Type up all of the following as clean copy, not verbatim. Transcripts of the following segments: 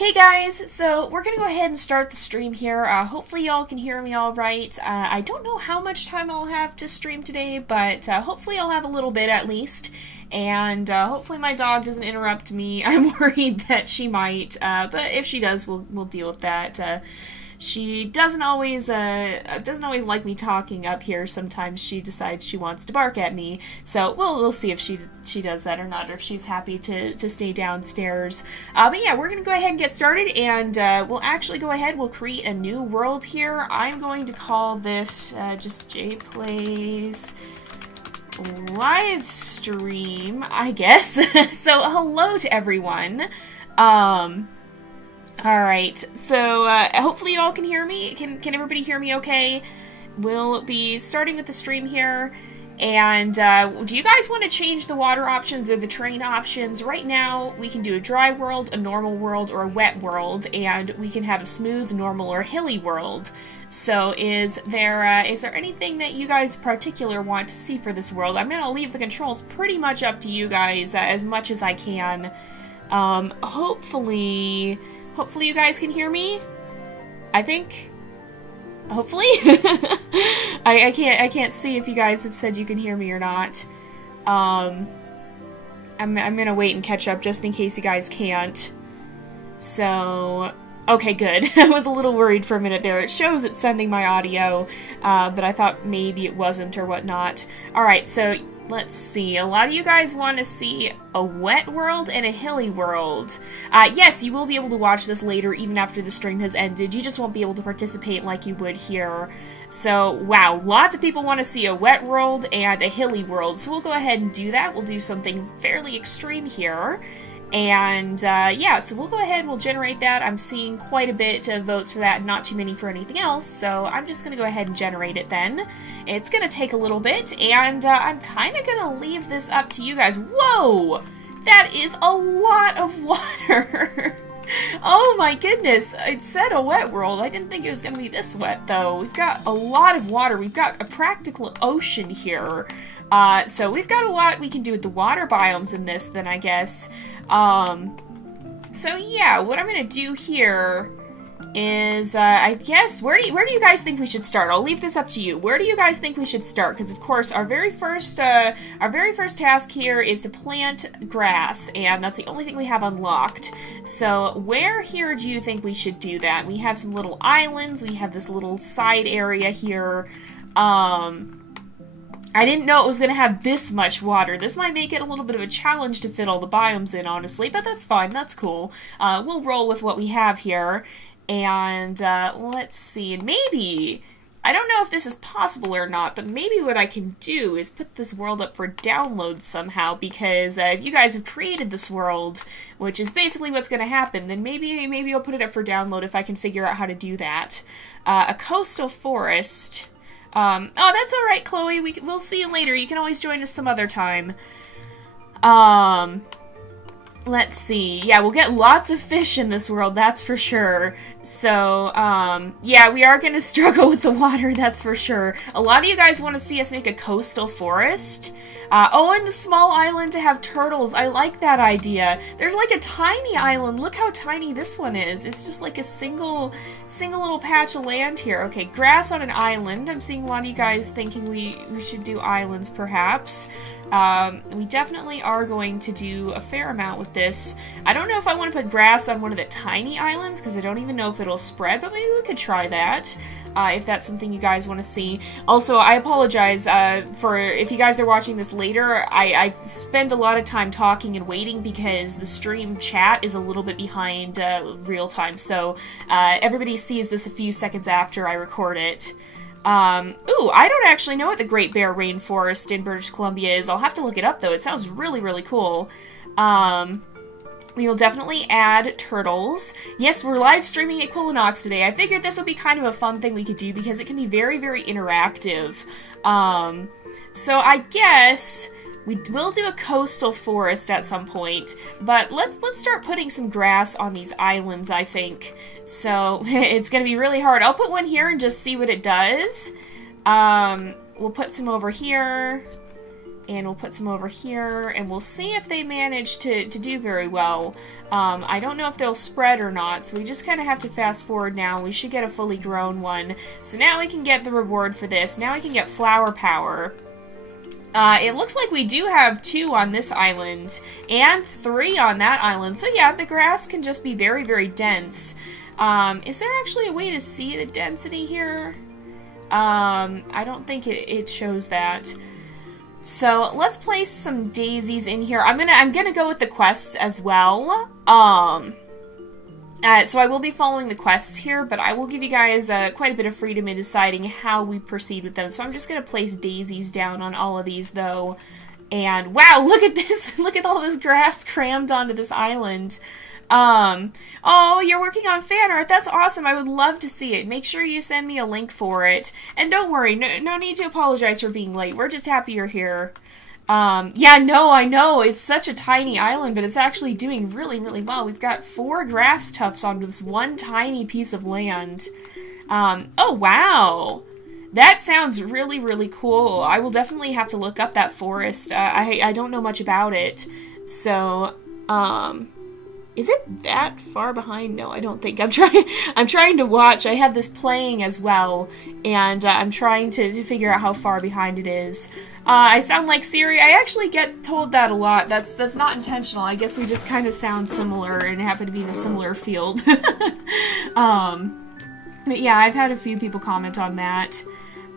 Hey guys, so we're gonna go ahead and start the stream here. Hopefully y'all can hear me all right. I don't know how much time I'll have to stream today, but hopefully I'll have a little bit at least. And hopefully my dog doesn't interrupt me. I'm worried that she might, but if she does, we'll deal with that. She doesn't always like me talking up here. Sometimes she decides she wants to bark at me. So we'll see if she does that or not, or if she's happy to stay downstairs. But yeah, we're gonna go ahead and get started, and we'll actually go ahead. We'll create a new world here. I'm going to call this just JayPlays live stream, I guess. So hello to everyone. Alright, so hopefully you all can hear me. Can everybody hear me okay? We'll be starting with the stream here. And do you guys want to change the water options or the terrain options? Right now, we can do a dry world, a normal world, or a wet world, and we can have a smooth, normal, or hilly world. So is there anything that you guys particular want to see for this world? I'm going to leave the controls pretty much up to you guys as much as I can. Hopefully you guys can hear me. I think. Hopefully. I can't see if you guys have said you can hear me or not. I'm gonna wait and catch up just in case you guys can't. So, okay, good. I was a little worried for a minute there. It shows it's sending my audio, but I thought maybe it wasn't or whatnot. Alright, so let's see. A lot of you guys want to see a wet world and a hilly world. Yes, you will be able to watch this later even after the stream has ended. You just won't be able to participate like you would here. So, wow, lots of people want to see a wet world and a hilly world. So we'll go ahead and do that. We'll do something fairly extreme here. And, yeah, so we'll go ahead and we'll generate that. I'm seeing quite a bit of votes for that, not too many for anything else, so I'm just going to go ahead and generate it then. It's going to take a little bit, and I'm kind of going to leave this up to you guys. Whoa! That is a lot of water! Oh my goodness, it said a wet world. I didn't think it was going to be this wet, though. We've got a lot of water. We've got a practical ocean here. So we've got a lot we can do with the water biomes in this, then, I guess. So yeah, what I'm gonna do here is, I guess, where do you guys think we should start? I'll leave this up to you. Where do you guys think we should start? Because, of course, our very first task here is to plant grass, and that's the only thing we have unlocked. So where here do you think we should do that? We have some little islands, we have this little side area here. I didn't know it was going to have this much water. This might make it a little bit of a challenge to fit all the biomes in, honestly, but that's fine. That's cool. We'll roll with what we have here. And let's see. Maybe, I don't know if this is possible or not, but maybe what I can do is put this world up for download somehow, because if you guys have created this world, which is basically what's going to happen, then maybe I'll put it up for download if I can figure out how to do that. A coastal forest. Oh, that's alright, Chloe. We'll see you later. You can always join us some other time. Let's see. Yeah, we'll get lots of fish in this world, that's for sure. So, yeah, we are going to struggle with the water, that's for sure. A lot of you guys want to see us make a coastal forest. Oh, and the small island to have turtles. I like that idea. There's like a tiny island. Look how tiny this one is. It's just like a single little patch of land here. Okay, grass on an island. I'm seeing a lot of you guys thinking we should do islands, perhaps. We definitely are going to do a fair amount with this. I don't know if I want to put grass on one of the tiny islands, because I don't even know if it'll spread, but maybe we could try that. If that's something you guys want to see. Also, I apologize for if you guys are watching this later. I spend a lot of time talking and waiting because the stream chat is a little bit behind real time, so everybody sees this a few seconds after I record it. Ooh, I don't actually know what the Great Bear Rainforest in British Columbia is. I'll have to look it up, though. It sounds really, really cool. We will definitely add turtles. Yes, we're live streaming Equilinox today. I figured this would be kind of a fun thing we could do because it can be very, very interactive. So I guess we will do a coastal forest at some point, but let's start putting some grass on these islands, I think. So it's gonna be really hard. I'll put one here and just see what it does. We'll put some over here. And we'll put some over here, and we'll see if they manage to do very well. I don't know if they'll spread or not, so we just kind of have to fast forward now. We should get a fully grown one. So now we can get the reward for this. Now we can get flower power. It looks like we do have 2 on this island, and 3 on that island. So yeah, the grass can just be very, very dense. Is there actually a way to see the density here? I don't think it shows that. So let's place some daisies in here. I'm gonna go with the quests as well. So I will be following the quests here, but I will give you guys quite a bit of freedom in deciding how we proceed with them. So I'm just gonna place daisies down on all of these though. And wow, look at this! Look at all this grass crammed onto this island. Oh, you're working on fan art. That's awesome. I would love to see it. Make sure you send me a link for it. And don't worry, no need to apologize for being late. We're just happy you're here. Yeah, no, I know. It's such a tiny island, but it's actually doing really, really well. We've got 4 grass tufts onto this one tiny piece of land. Oh, wow. That sounds really, really cool. I will definitely have to look up that forest. I don't know much about it. So, is it that far behind? No, I don't think. I'm trying to watch. I have this playing as well, and I'm trying to figure out how far behind it is. I sound like Siri. I actually get told that a lot. That's not intentional. I guess we just kind of sound similar and happen to be in a similar field. But yeah, I've had a few people comment on that.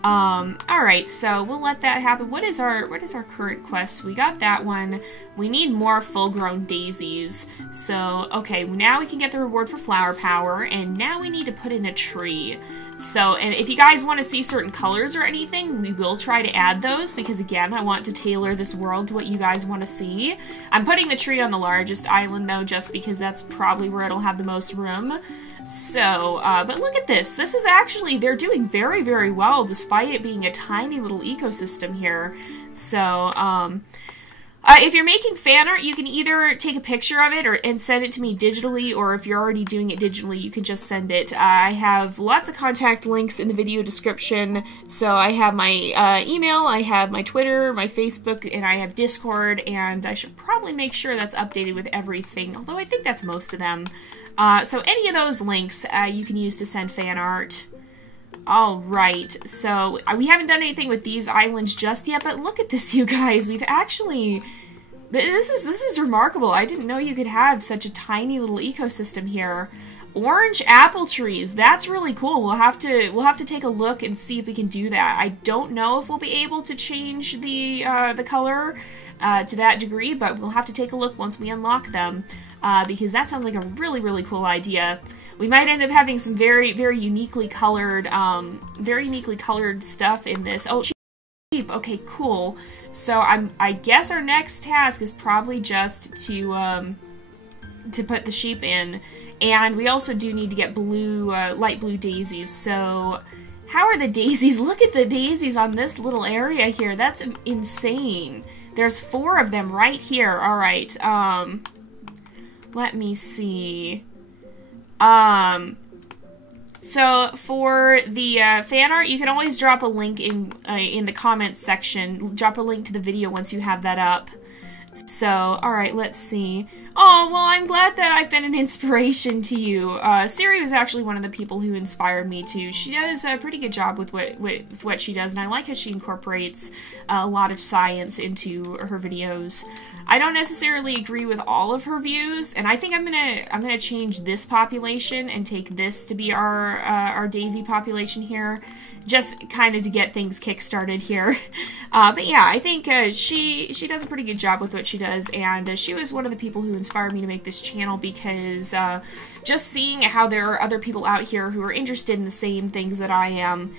Alright, so we'll let that happen. What is our current quest? We got that one. We need more full-grown daisies. So, okay, now we can get the reward for flower power, and now we need to put in a tree. So, and if you guys want to see certain colors or anything, we will try to add those, because again, I want to tailor this world to what you guys want to see. I'm putting the tree on the largest island, though, just because that's probably where it'll have the most room. So, but look at this. This is actually, they're doing very, very well, despite it being a tiny little ecosystem here. So, if you're making fan art, you can either take a picture of it and send it to me digitally, or if you're already doing it digitally, you can just send it. I have lots of contact links in the video description. So I have my email, I have my Twitter, my Facebook, and I have Discord, and I should probably make sure that's updated with everything, although I think that's most of them. So any of those links you can use to send fan art. Alright, so we haven't done anything with these islands just yet, but look at this, you guys. We've actually... This is remarkable. I didn't know you could have such a tiny little ecosystem here. Orange apple trees. That's really cool. We'll have to take a look and see if we can do that. I don't know if we'll be able to change the color to that degree, but we'll have to take a look once we unlock them. Because that sounds like a really, really cool idea. We might end up having some very, very uniquely colored stuff in this. Oh, sheep. Okay, cool. So I guess our next task is probably just to put the sheep in, and we also do need to get blue, light blue daisies. So how are the daisies? Look at the daisies on this little area here. That's insane. There's 4 of them right here. All right. Let me see. So for the fan art, you can always drop a link in the comments section. Drop a link to the video once you have that up. So, alright, let's see. Oh, well, I'm glad that I've been an inspiration to you. Siri was actually one of the people who inspired me too. She does a pretty good job with what she does, and I like how she incorporates a lot of science into her videos. I don't necessarily agree with all of her views, and I think I'm gonna change this population and take this to be our daisy population here, just kind of to get things kick-started here. But yeah, I think she does a pretty good job with what she does, and she was one of the people who inspired me to make this channel, because just seeing how there are other people out here who are interested in the same things that I am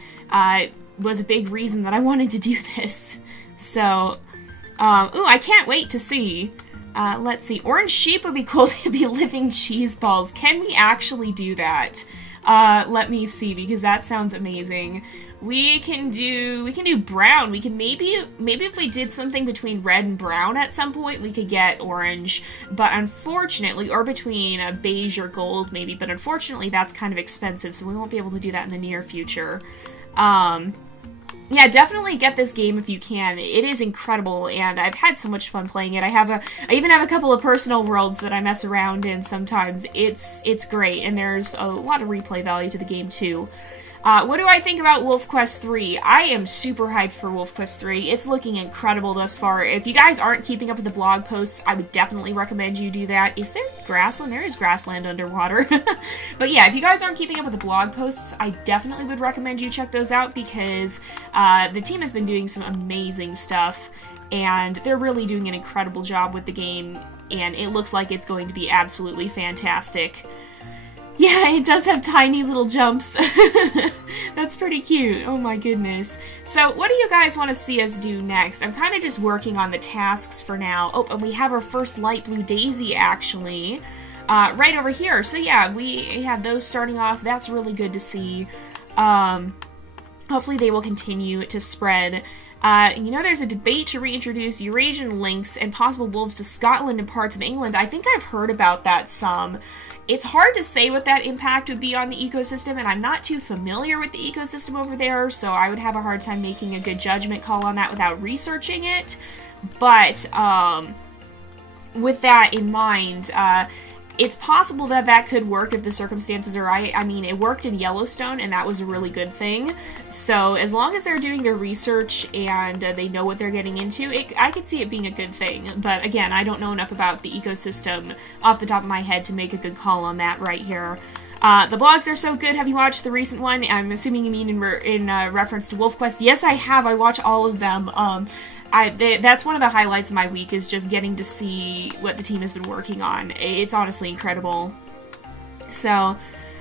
was a big reason that I wanted to do this. So, ooh, I can't wait to see. Let's see, orange sheep would be cool to be living cheese balls. Can we actually do that? Let me see, because that sounds amazing. We can do brown. We can maybe if we did something between red and brown at some point, we could get orange. But unfortunately, or between beige or gold maybe, but unfortunately that's kind of expensive, so we won't be able to do that in the near future. Yeah, definitely get this game if you can. It is incredible, and I've had so much fun playing it. I even have a couple of personal worlds that I mess around in sometimes. It's great, and there's a lot of replay value to the game too. What do I think about Wolf Quest 3? I am super hyped for Wolf Quest 3. It's looking incredible thus far. If you guys aren't keeping up with the blog posts, I would definitely recommend you do that. Is there grassland? There is grassland underwater. But yeah, if you guys aren't keeping up with the blog posts, I definitely would recommend you check those out because the team has been doing some amazing stuff, and they're really doing an incredible job with the game, and it looks like it's going to be absolutely fantastic. Yeah, it does have tiny little jumps. That's pretty cute. Oh my goodness. So, what do you guys want to see us do next? I'm kind of just working on the tasks for now. Oh, and we have our first light blue daisy, actually, right over here. So yeah, we have those starting off. That's really good to see. Hopefully they will continue to spread. You know, there's a debate to reintroduce Eurasian lynx and possible wolves to Scotland and parts of England. I think I've heard about that some. It's hard to say what that impact would be on the ecosystem, and I'm not too familiar with the ecosystem over there, so I would have a hard time making a good judgment call on that without researching it. But, with that in mind, it's possible that that could work if the circumstances are right. I mean, it worked in Yellowstone, and that was a really good thing. So, as long as they're doing their research and they know what they're getting into, I could see it being a good thing. But again, I don't know enough about the ecosystem off the top of my head to make a good call on that right here. The blogs are so good. Have you watched the recent one? I'm assuming you mean in reference to Wolf Quest. Yes, I have. I watch all of them. That's one of the highlights of my week, is just getting to see what the team has been working on. It's honestly incredible. So,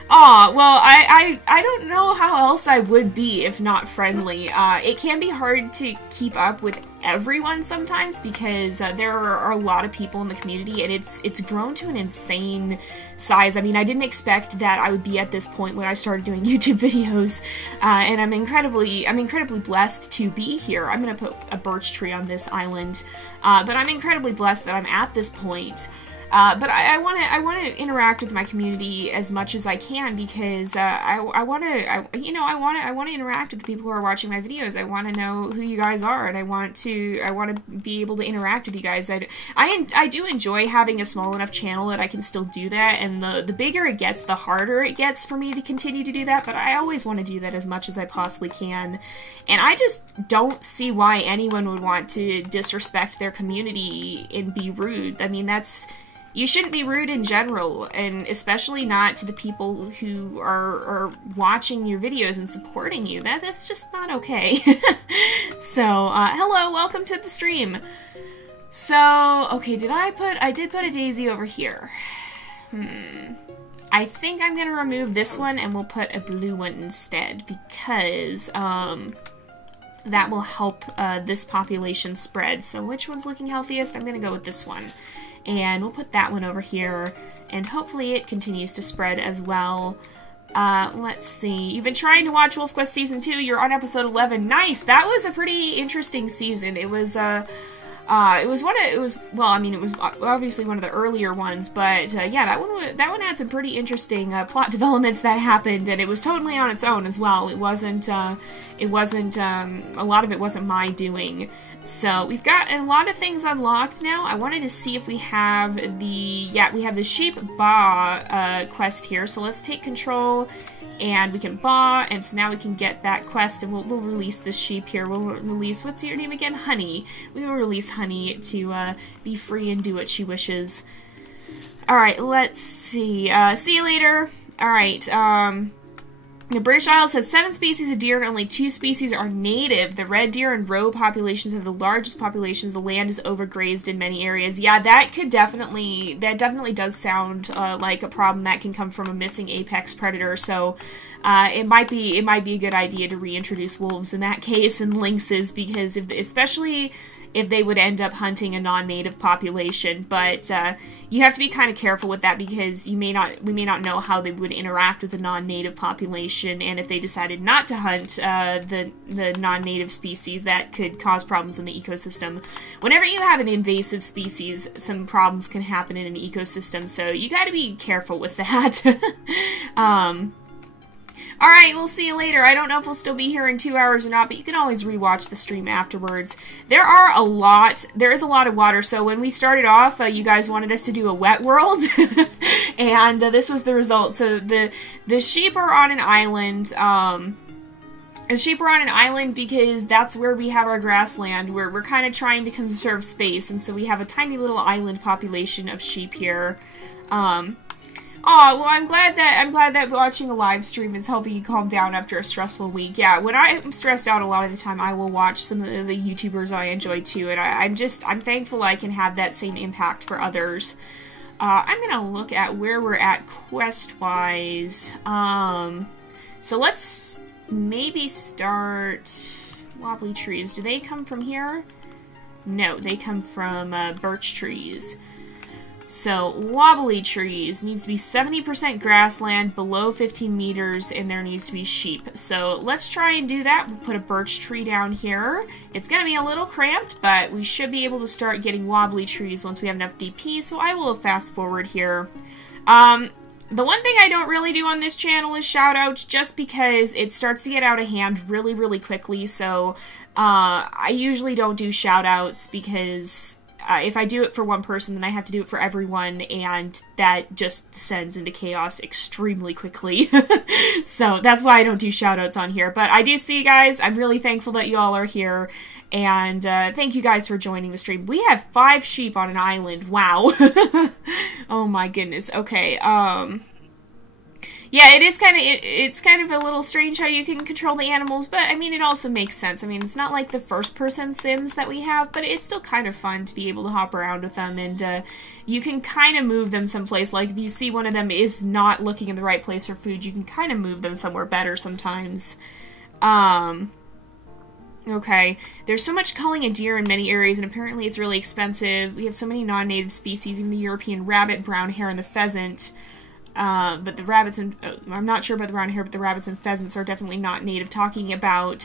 well, I don't know how else I would be if not friendly. It can be hard to keep up with everyone sometimes because there are a lot of people in the community, and it's grown to an insane size. I mean, I didn't expect that I would be at this point when I started doing YouTube videos, and I'm incredibly blessed to be here. I'm gonna put a birch tree on this island, but I'm incredibly blessed that I'm at this point. But I want to interact with my community as much as I can because I want to interact with the people who are watching my videos. I want to know who you guys are, and I want to be able to interact with you guys. I do enjoy having a small enough channel that I can still do that, and the bigger it gets, the harder it gets for me to continue to do that. But I always want to do that as much as I possibly can, and I just don't see why anyone would want to disrespect their community and be rude. I mean, you shouldn't be rude in general, and especially not to the people who are watching your videos and supporting you. That's just not okay. So, hello, welcome to the stream. So, okay, I did put a daisy over here. I think I'm gonna remove this one and we'll put a blue one instead because, that will help, this population spread. So which one's looking healthiest? I'm gonna go with this one. And we'll put that one over here, and hopefully it continues to spread as well. Let's see. You've been trying to watch Wolf Quest Season 2. You're on episode 11. Nice! That was a pretty interesting season. It was obviously one of the earlier ones, but yeah, that one had some pretty interesting plot developments that happened, and it was totally on its own as well. It wasn't a lot of it wasn't my doing. So we've got a lot of things unlocked now. I wanted to see if we have we have the sheep ba quest here. So let's take control, and we can ba, and so now we can get that quest, and we'll release this sheep here. We'll release, what's your name again? Honey. We will release Honey to be free and do what she wishes. Alright, let's see. See you later. Alright, the British Isles has 7 species of deer and only 2 species are native. The red deer and roe populations have the largest populations. The land is overgrazed in many areas. Yeah, that definitely does sound like a problem that can come from a missing apex predator. So it might be a good idea to reintroduce wolves in that case and lynxes, because especially if they would end up hunting a non-native population, but you have to be kind of careful with that because we may not know how they would interact with the non-native population, and if they decided not to hunt the non-native species, that could cause problems in the ecosystem. Whenever you have an invasive species, some problems can happen in an ecosystem, so you got to be careful with that. Alright, we'll see you later. I don't know if we'll still be here in 2 hours or not, but you can always rewatch the stream afterwards. There is a lot of water, so when we started off, you guys wanted us to do a wet world, and this was the result. So the sheep are on an island, because that's where we have our grassland. We're kind of trying to conserve space, and so we have a tiny little island population of sheep here. Oh, well, I'm glad that watching a live stream is helping you calm down after a stressful week. Yeah, when I'm stressed out a lot of the time, I will watch some of the YouTubers I enjoy too, and I'm thankful I can have that same impact for others. I'm gonna look at where we're at quest-wise. So let's maybe start wobbly trees. Do they come from here? No, they come from birch trees. So, wobbly trees needs to be 70% grassland, below 15 meters, and there needs to be sheep. So, let's try and do that. We'll put a birch tree down here. It's going to be a little cramped, but we should be able to start getting wobbly trees once we have enough DP, so I will fast forward here. The one thing I don't really do on this channel is shoutouts, just because it starts to get out of hand really, really quickly, so I usually don't do shoutouts because if I do it for one person, then I have to do it for everyone, and that just descends into chaos extremely quickly. So that's why I don't do shoutouts on here. But I do see you guys. I'm really thankful that you all are here, and thank you guys for joining the stream. We had 5 sheep on an island. Wow. Oh my goodness. Okay, yeah, it's kind of a little strange how you can control the animals, but I mean, it also makes sense. I mean, it's not like the first-person Sims that we have, but it's still kind of fun to be able to hop around with them, and you can kind of move them someplace. Like, if you see one of them is not looking in the right place for food, you can kind of move them somewhere better sometimes. Okay, there's so much culling a deer in many areas, and apparently it's really expensive. We have so many non-native species, even the European rabbit, brown hare, and the pheasant. But the rabbits and, I'm not sure about the brown hare, but the rabbits and pheasants are definitely not native. Talking about,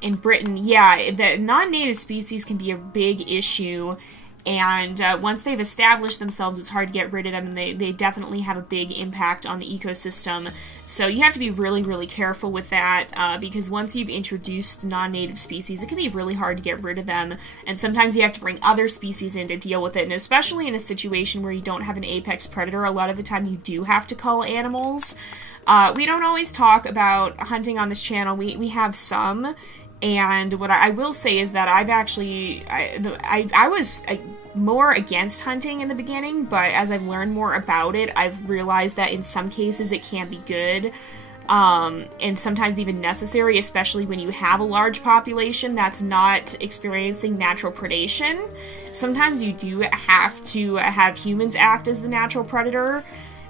in Britain, yeah, the non-native species can be a big issue, and once they've established themselves, it's hard to get rid of them, and they definitely have a big impact on the ecosystem. So you have to be really, really careful with that, because once you've introduced non-native species, it can be really hard to get rid of them, and sometimes you have to bring other species in to deal with it, and especially in a situation where you don't have an apex predator, a lot of the time you do have to cull animals. We don't always talk about hunting on this channel. We have some, and what I will say is that I've actually, I was more against hunting in the beginning, but as I've learned more about it, I've realized that in some cases it can be good, and sometimes even necessary, especially when you have a large population that's not experiencing natural predation. Sometimes you do have to have humans act as the natural predator,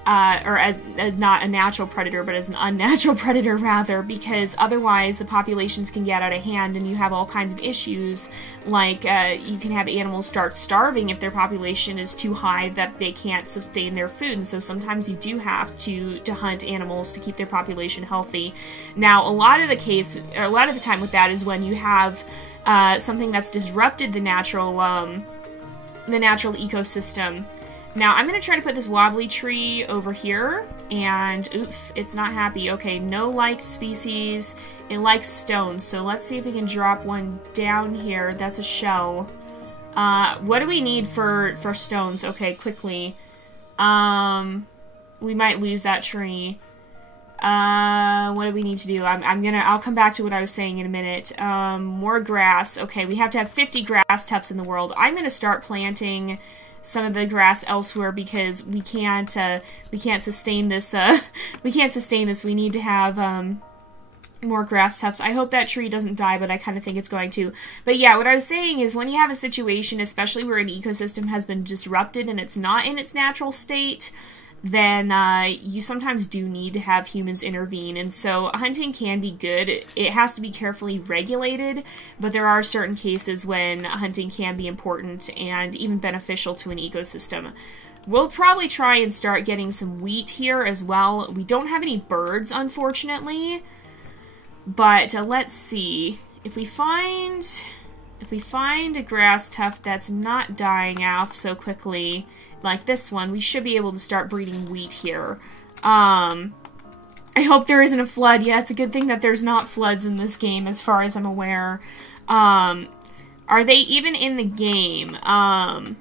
or as not a natural predator, but as an unnatural predator, rather, because otherwise the populations can get out of hand and you have all kinds of issues, like you can have animals start starving if their population is too high that they can't sustain their food, and so sometimes you do have to hunt animals to keep their population healthy. Now, a lot of the time with that is when you have something that's disrupted the natural ecosystem. Now, I'm going to try to put this wobbly tree over here, and oof, it's not happy. Okay, no liked species. It likes stones, so let's see if we can drop one down here. That's a shell. What do we need for stones? Okay, quickly. We might lose that tree. What do we need to do? I'll come back to what I was saying in a minute. More grass. Okay, we have to have 50 grass tufts in the world. I'm going to start planting some of the grass elsewhere because we can't sustain this. We can't sustain this. We need to have more grass tufts. I hope that tree doesn't die, but I kind of think it's going to. But yeah, what I was saying is when you have a situation, especially where an ecosystem has been disrupted and it's not in its natural state, then you sometimes do need to have humans intervene. And so hunting can be good. It has to be carefully regulated, but there are certain cases when hunting can be important and even beneficial to an ecosystem. We'll probably try and start getting some wheat here as well. We don't have any birds, unfortunately, but let's see. If we find a grass tuft that's not dying off so quickly, like this one, we should be able to start breeding wheat here. And I hope there isn't a flood. Yeah, it's a good thing that there's not floods in this game as far as I'm aware. Are they even in the game? I'm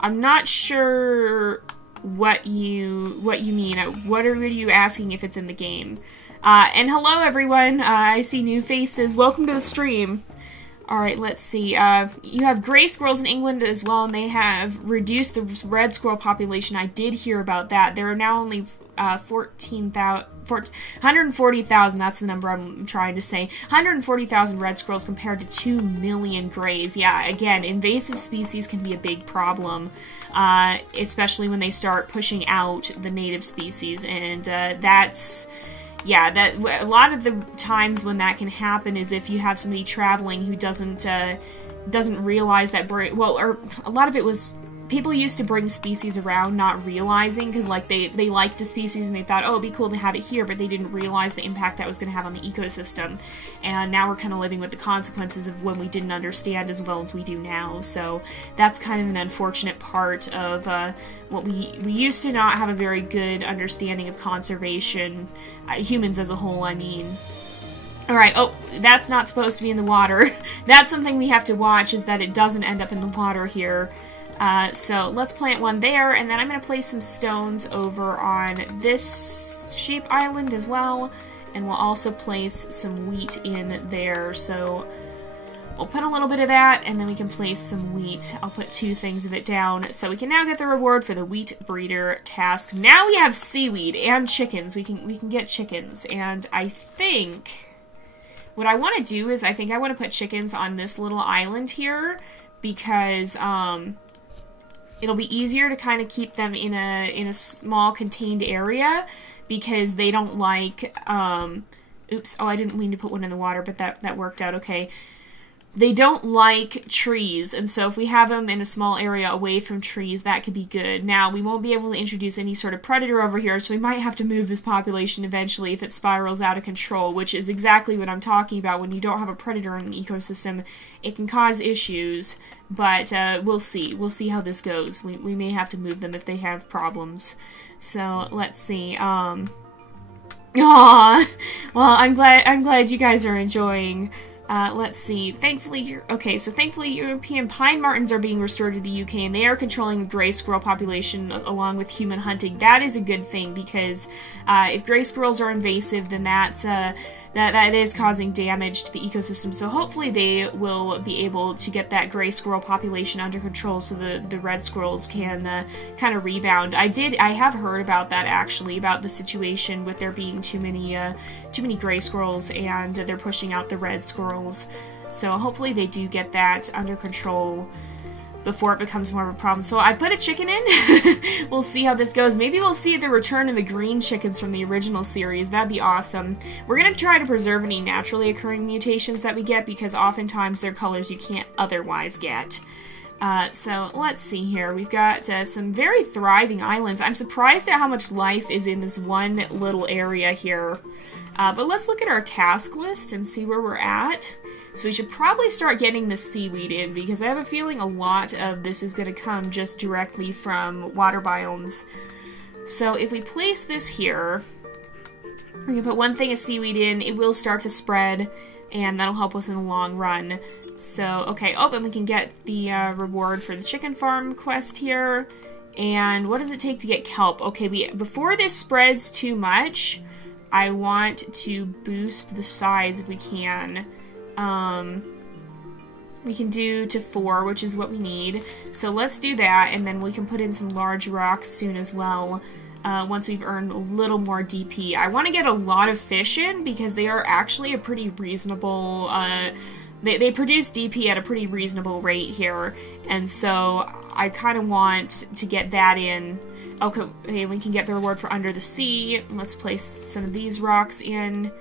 not sure what you mean. What are you asking if it's in the game? And hello everyone, I see new faces. Welcome to the stream. Alright, let's see. You have gray squirrels in England as well, and they have reduced the red squirrel population. I did hear about that. There are now only 140,000, that's the number I'm trying to say. 140,000 red squirrels compared to 2 million grays. Yeah, again, invasive species can be a big problem, especially when they start pushing out the native species, and that's... Yeah, that a lot of the times when that can happen is if you have somebody traveling who doesn't realize that well, or a lot of it was people used to bring species around not realizing, because like they liked a species and they thought, oh, it'd be cool to have it here, but they didn't realize the impact that was going to have on the ecosystem. And now we're kind of living with the consequences of when we didn't understand as well as we do now. So that's kind of an unfortunate part of what we used to not have a very good understanding of conservation, humans as a whole, I mean. Alright, oh, that's not supposed to be in the water. That's something we have to watch, is that it doesn't end up in the water here. So let's plant one there, and then I'm going to place some stones over on this sheep island as well, and we'll also place some wheat in there. So we'll put a little bit of that, and then we can place some wheat. I'll put 2 things of it down. So we can now get the reward for the wheat breeder task. Now we have seaweed and chickens. We can get chickens, and I think what I want to do is I think I want to put chickens on this little island here, because it'll be easier to kind of keep them in a small contained area, because they don't like, oops, oh, I didn't mean to put one in the water, but that worked out okay. They don't like trees, and so if we have them in a small area away from trees, that could be good. Now, we won't be able to introduce any sort of predator over here, so we might have to move this population eventually if it spirals out of control, which is exactly what I'm talking about. When you don't have a predator in an ecosystem, it can cause issues, but we'll see. We'll see how this goes. We may have to move them if they have problems. So, let's see. Aww. Well, I'm glad you guys are enjoying. Let's see. Thankfully, European pine martens are being restored to the UK, and they are controlling the gray squirrel population along with human hunting. That is a good thing, because if gray squirrels are invasive, then that is causing damage to the ecosystem. So hopefully they will be able to get that gray squirrel population under control, so the red squirrels can kind of rebound. I have heard about that, actually, about the situation with there being too many gray squirrels, and they're pushing out the red squirrels. So hopefully they do get that under control before it becomes more of a problem. So I put a chicken in. We'll see how this goes. Maybe we'll see the return of the green chickens from the original series. That'd be awesome. We're going to try to preserve any naturally occurring mutations that we get, because oftentimes they're colors you can't otherwise get. So let's see here. We've got some very thriving islands. I'm surprised at how much life is in this one little area here. But let's look at our task list and see where we're at. So we should probably start getting the seaweed in, because I have a feeling a lot of this is going to come just directly from water biomes. So if we place this here, we can put 1 thing of seaweed in, it will start to spread, and that'll help us in the long run. So, okay, oh, and we can get the reward for the chicken farm quest here. And what does it take to get kelp? Okay, before this spreads too much, I want to boost the size if we can. We can do to 4, which is what we need. So let's do that, and then we can put in some large rocks soon as well, once we've earned a little more DP. I want to get a lot of fish in, because they are actually a pretty reasonable, they produce DP at a pretty reasonable rate here, and so I kind of want to get that in. Okay, we can get the reward for Under the Sea. Let's place some of these rocks in.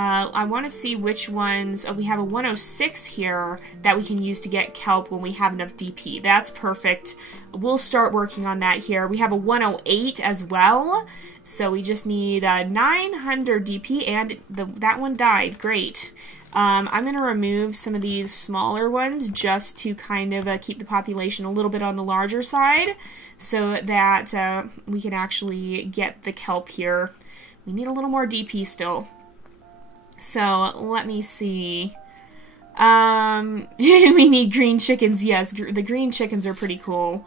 I want to see which ones... Oh, we have a 106 here that we can use to get kelp when we have enough DP. That's perfect. We'll start working on that here. We have a 108 as well, so we just need 900 DP, and that one died. Great. I'm going to remove some of these smaller ones just to kind of keep the population a little bit on the larger side, so that we can actually get the kelp here We need a little more DP still. So, let me see. We need green chickens. Yes, the green chickens are pretty cool.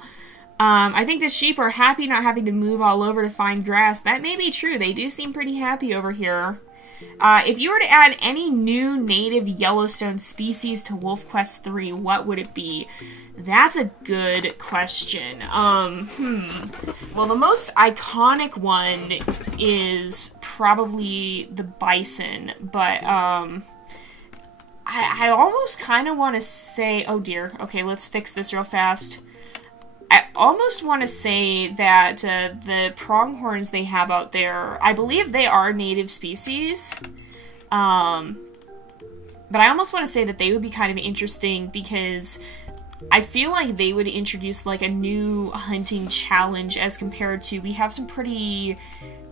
I think the sheep are happy not having to move all over to find grass. That may be true. They do seem pretty happy over here. If you were to add any new native Yellowstone species to Wolf Quest 3, what would it be? That's a good question. Well, the most iconic one is probably the bison, but, I almost kind of want to say, oh dear, okay, let's fix this real fast. I almost want to say that the pronghorns they have out there, I believe they are native species, but I almost want to say that they would be kind of interesting because I feel like they would introduce like a new hunting challenge as compared to, we have some pretty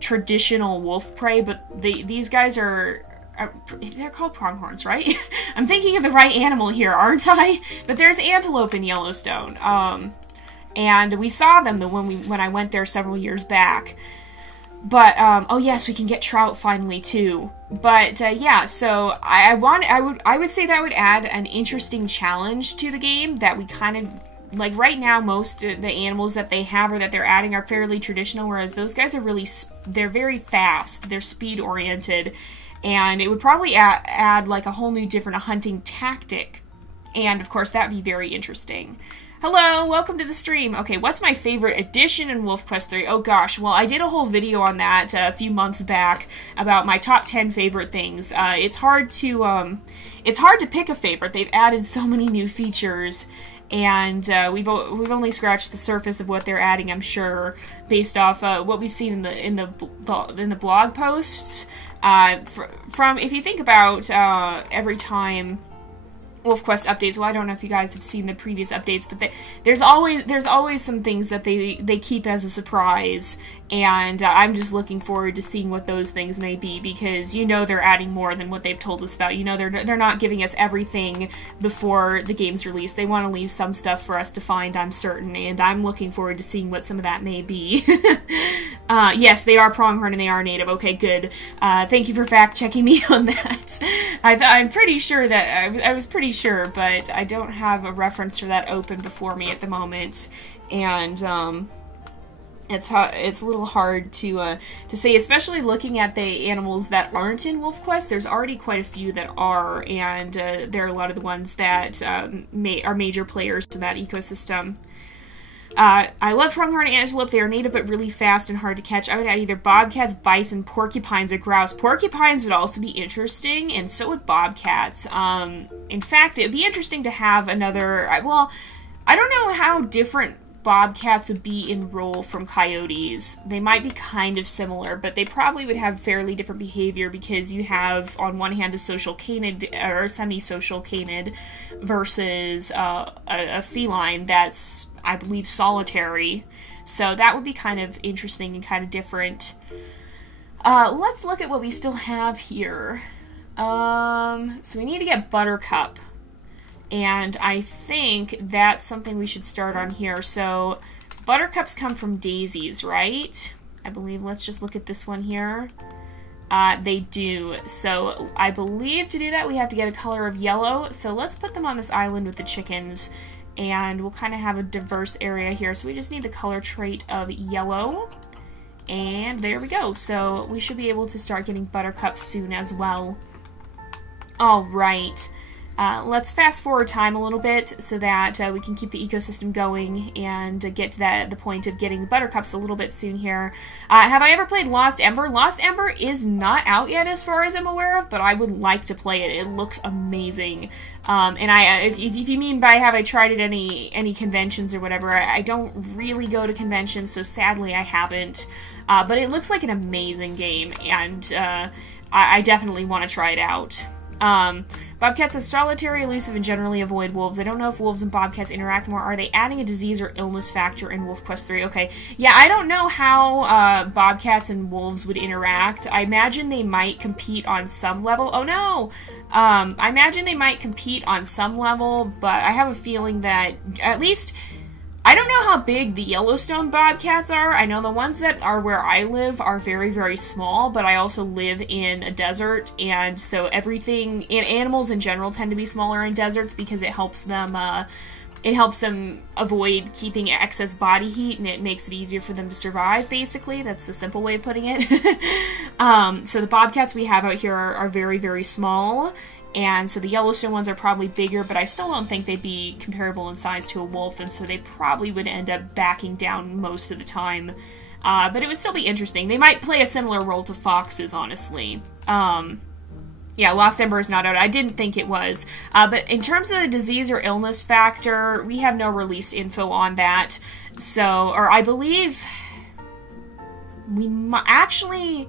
traditional wolf prey, but these guys are they're called pronghorns, right? I'm thinking of the right animal here, aren't I? But there's antelope in Yellowstone. And we saw them when I went there several years back. But oh yes, we can get trout finally too. But yeah, so I would say that would add an interesting challenge to the game that we kind of like. Right now, most of the animals that they have or that they're adding are fairly traditional, whereas those guys are they're very fast. They're speed oriented. And it would probably add like a whole new different hunting tactic. And of course, that'd be very interesting. Hello, welcome to the stream. Okay, what's my favorite addition in Wolf Quest 3? Oh gosh, well I did a whole video on that a few months back about my top 10 favorite things. It's hard to pick a favorite. They've added so many new features. And we've only scratched the surface of what they're adding, I'm sure, based off what we've seen in the blog posts. From if you think about every time Wolf Quest updates, well, I don't know if you guys have seen the previous updates, but there's always some things that they keep as a surprise, and I'm just looking forward to seeing what those things may be, because you know they're adding more than what they've told us about. You know they're not giving us everything before the game's release. They want to leave some stuff for us to find, I'm certain, and I'm looking forward to seeing what some of that may be. Yes, they are pronghorn and they are native. Okay, good. Thank you for fact-checking me on that. I'm pretty sure that I was pretty sure, but I don't have a reference for that open before me at the moment, and it's a little hard to say, especially looking at the animals that aren't in Wolf Quest. There's already quite a few that are, and there are a lot of the ones that are major players to that ecosystem. I love pronghorn and antelope. They are native but really fast and hard to catch. I would add either bobcats, bison, porcupines, or grouse. Porcupines would also be interesting, and so would bobcats. In fact, it would be interesting to have another... Well, I don't know how different bobcats would be in role from coyotes. They might be kind of similar, but they probably would have fairly different behavior, because you have, on one hand, a social canid, or a semi-social canid, versus a feline that's, I believe, solitary. So that would be kind of interesting and kind of different. Let's look at what we still have here. So we need to get Buttercup. And I think that's something we should start on here. So buttercups come from daisies, right? I believe. Let's just look at this one here. They do. So I believe to do that we have to get a color of yellow. So let's put them on this island with the chickens. And we'll kind of have a diverse area here. So we just need the color trait of yellow. And there we go. So we should be able to start getting buttercups soon as well. All right. Let's fast forward time a little bit so that we can keep the ecosystem going and get to the point of getting the buttercups a little bit soon here. Have I ever played Lost Ember? Lost Ember is not out yet as far as I'm aware of, but I would like to play it. It looks amazing. And if you mean by have I tried it at any conventions or whatever, I don't really go to conventions, so sadly I haven't. But it looks like an amazing game, and I definitely want to try it out. Bobcats are solitary, elusive, and generally avoid wolves. I don't know if wolves and bobcats interact more. Are they adding a disease or illness factor in Wolf Quest 3? Okay. Yeah, I don't know how bobcats and wolves would interact. I imagine they might compete on some level. Oh no! I imagine they might compete on some level, but I have a feeling that at least I don't know how big the Yellowstone bobcats are. I know the ones that are where I live are very, very small, but I also live in a desert, and so everything, and animals in general tend to be smaller in deserts because it helps them avoid keeping excess body heat, and it makes it easier for them to survive, basically. That's the simple way of putting it. So the bobcats we have out here are very, very small. And so the Yellowstone ones are probably bigger, but I still don't think they'd be comparable in size to a wolf, and so they probably would end up backing down most of the time. But it would still be interesting. They might play a similar role to foxes, honestly. Yeah, Lost Ember is not out. I didn't think it was. But in terms of the disease or illness factor, we have no released info on that. So, or I believe we actually...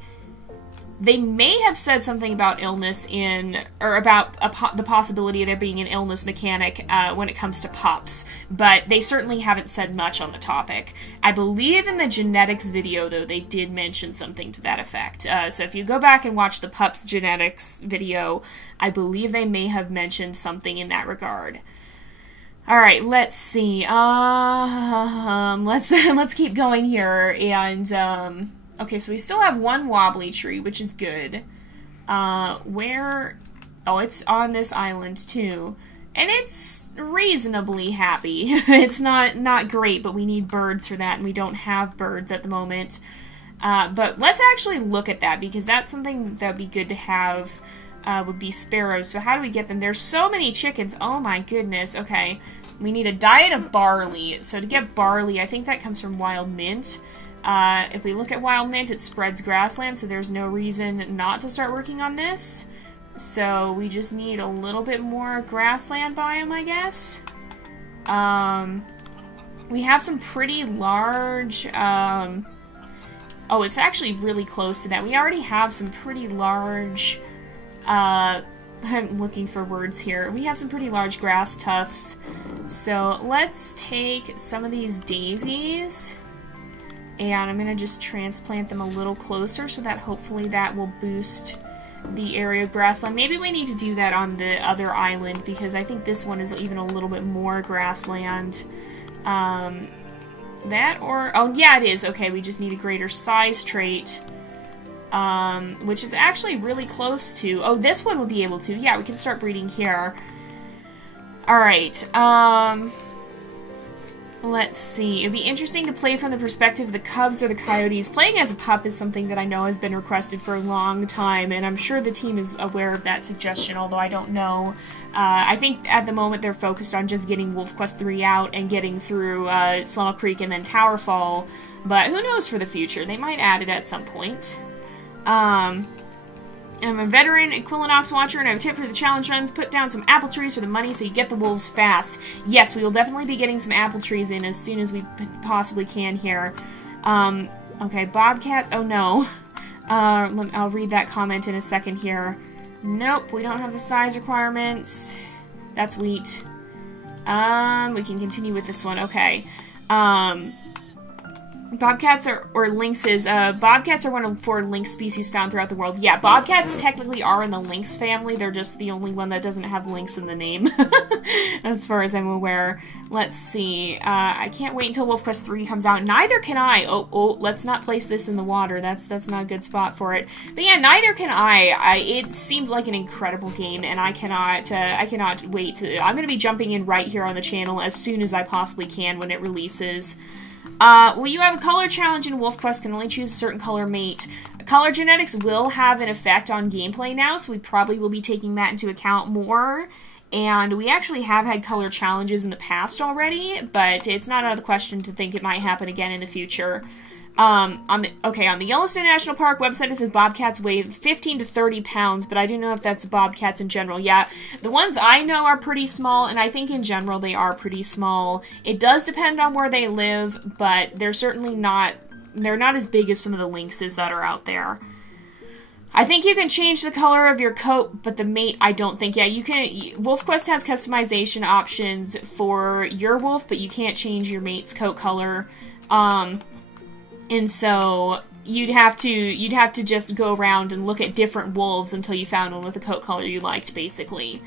They may have said something about illness or about the possibility of there being an illness mechanic when it comes to pups, but they certainly haven't said much on the topic. I believe in the genetics video, though, they did mention something to that effect. So if you go back and watch the pups genetics video, I believe they may have mentioned something in that regard. Alright, let's see. Let's keep going here, and, okay, so we still have one wobbly tree, which is good. Where... Oh, it's on this island, too. And it's reasonably happy. It's not great, but we need birds for that, and we don't have birds at the moment. But let's actually look at that, because that's something that would be good to have, would be sparrows. So how do we get them? There's so many chickens. Oh my goodness. Okay. We need a diet of barley. So to get barley, I think that comes from wild mint. If we look at wild mint, it spreads grassland, so there's no reason not to start working on this. So we just need a little bit more grassland biome, I guess. We have some pretty large, oh, it's actually really close to that. We already have some pretty large, I'm looking for words here. We have some pretty large grass tufts. So let's take some of these daisies, and I'm going to just transplant them a little closer so that hopefully that will boost the area of grassland. Maybe we need to do that on the other island, because I think this one is even a little bit more grassland. That or... Oh, yeah, it is. Okay, we just need a greater size trait, which is actually really close to... Oh, this one would be able to. Yeah, we can start breeding here. Alright, let's see. It'd be interesting to play from the perspective of the cubs or the coyotes. Playing as a pup is something that I know has been requested for a long time, and I'm sure the team is aware of that suggestion, although I don't know. I think at the moment they're focused on just getting Wolf Quest 3 out and getting through Slumber Creek and then Towerfall, but who knows for the future? They might add it at some point. I'm a veteran Equilinox watcher, and I have a tip for the challenge runs. Put down some apple trees for the money so you get the wolves fast. Yes, we will definitely be getting some apple trees in as soon as we possibly can here. Okay, bobcats. Oh, no. I'll read that comment in a second here. Nope, we don't have the size requirements. That's wheat. We can continue with this one. Okay. Bobcats or lynxes. Bobcats are one of 4 lynx species found throughout the world. Yeah, bobcats technically are in the lynx family. They're just the only one that doesn't have lynx in the name, as far as I'm aware. Let's see. I can't wait until Wolf Quest 3 comes out. Neither can I. Oh, let's not place this in the water. That's not a good spot for it. But yeah, neither can I. It seems like an incredible game, and I cannot wait to... I'm going to be jumping in right here on the channel as soon as I possibly can when it releases. Well, you have a color challenge in Wolf Quest, can only choose a certain color mate. Color genetics will have an effect on gameplay now, so we probably will be taking that into account more. And we actually have had color challenges in the past already, but it's not out of the question to think it might happen again in the future. On the Yellowstone National Park website, it says bobcats weigh 15 to 30 pounds, but I don't know if that's bobcats in general. Yeah, the ones I know are pretty small, and I think in general they are pretty small. It does depend on where they live, but they're certainly not, they're not as big as some of the lynxes that are out there. I think you can change the color of your coat, but the mate, I don't think. Yeah, you can. Wolf Quest has customization options for your wolf, but you can't change your mate's coat color. And so you'd have to just go around and look at different wolves until you found one with a coat color you liked, basically.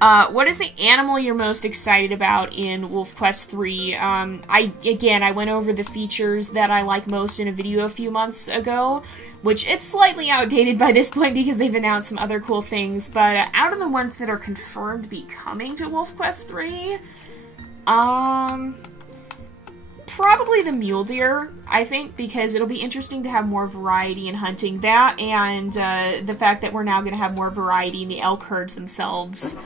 What is the animal you're most excited about in Wolf Quest 3? I went over the features that I like most in a video a few months ago, which it's slightly outdated by this point because they've announced some other cool things, but out of the ones that are confirmed to be coming to Wolf Quest 3, probably the mule deer, I think, because it'll be interesting to have more variety in hunting. That and the fact that we're now going to have more variety in the elk herds themselves.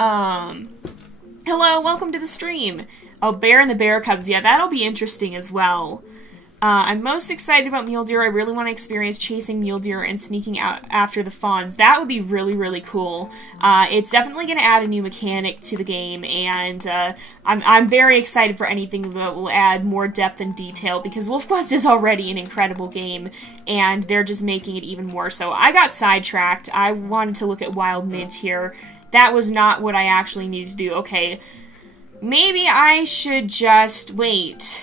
Hello, welcome to the stream. Oh, bear and the bear cubs. Yeah, that'll be interesting as well. I'm most excited about mule deer. I really want to experience chasing mule deer and sneaking out after the fawns. That would be really, really cool. It's definitely going to add a new mechanic to the game, and I'm very excited for anything that will add more depth and detail, because Wolf Quest is already an incredible game, and they're just making it even more so. I got sidetracked. I wanted to look at wild mint here. That was not what I actually needed to do. Okay, maybe I should just wait.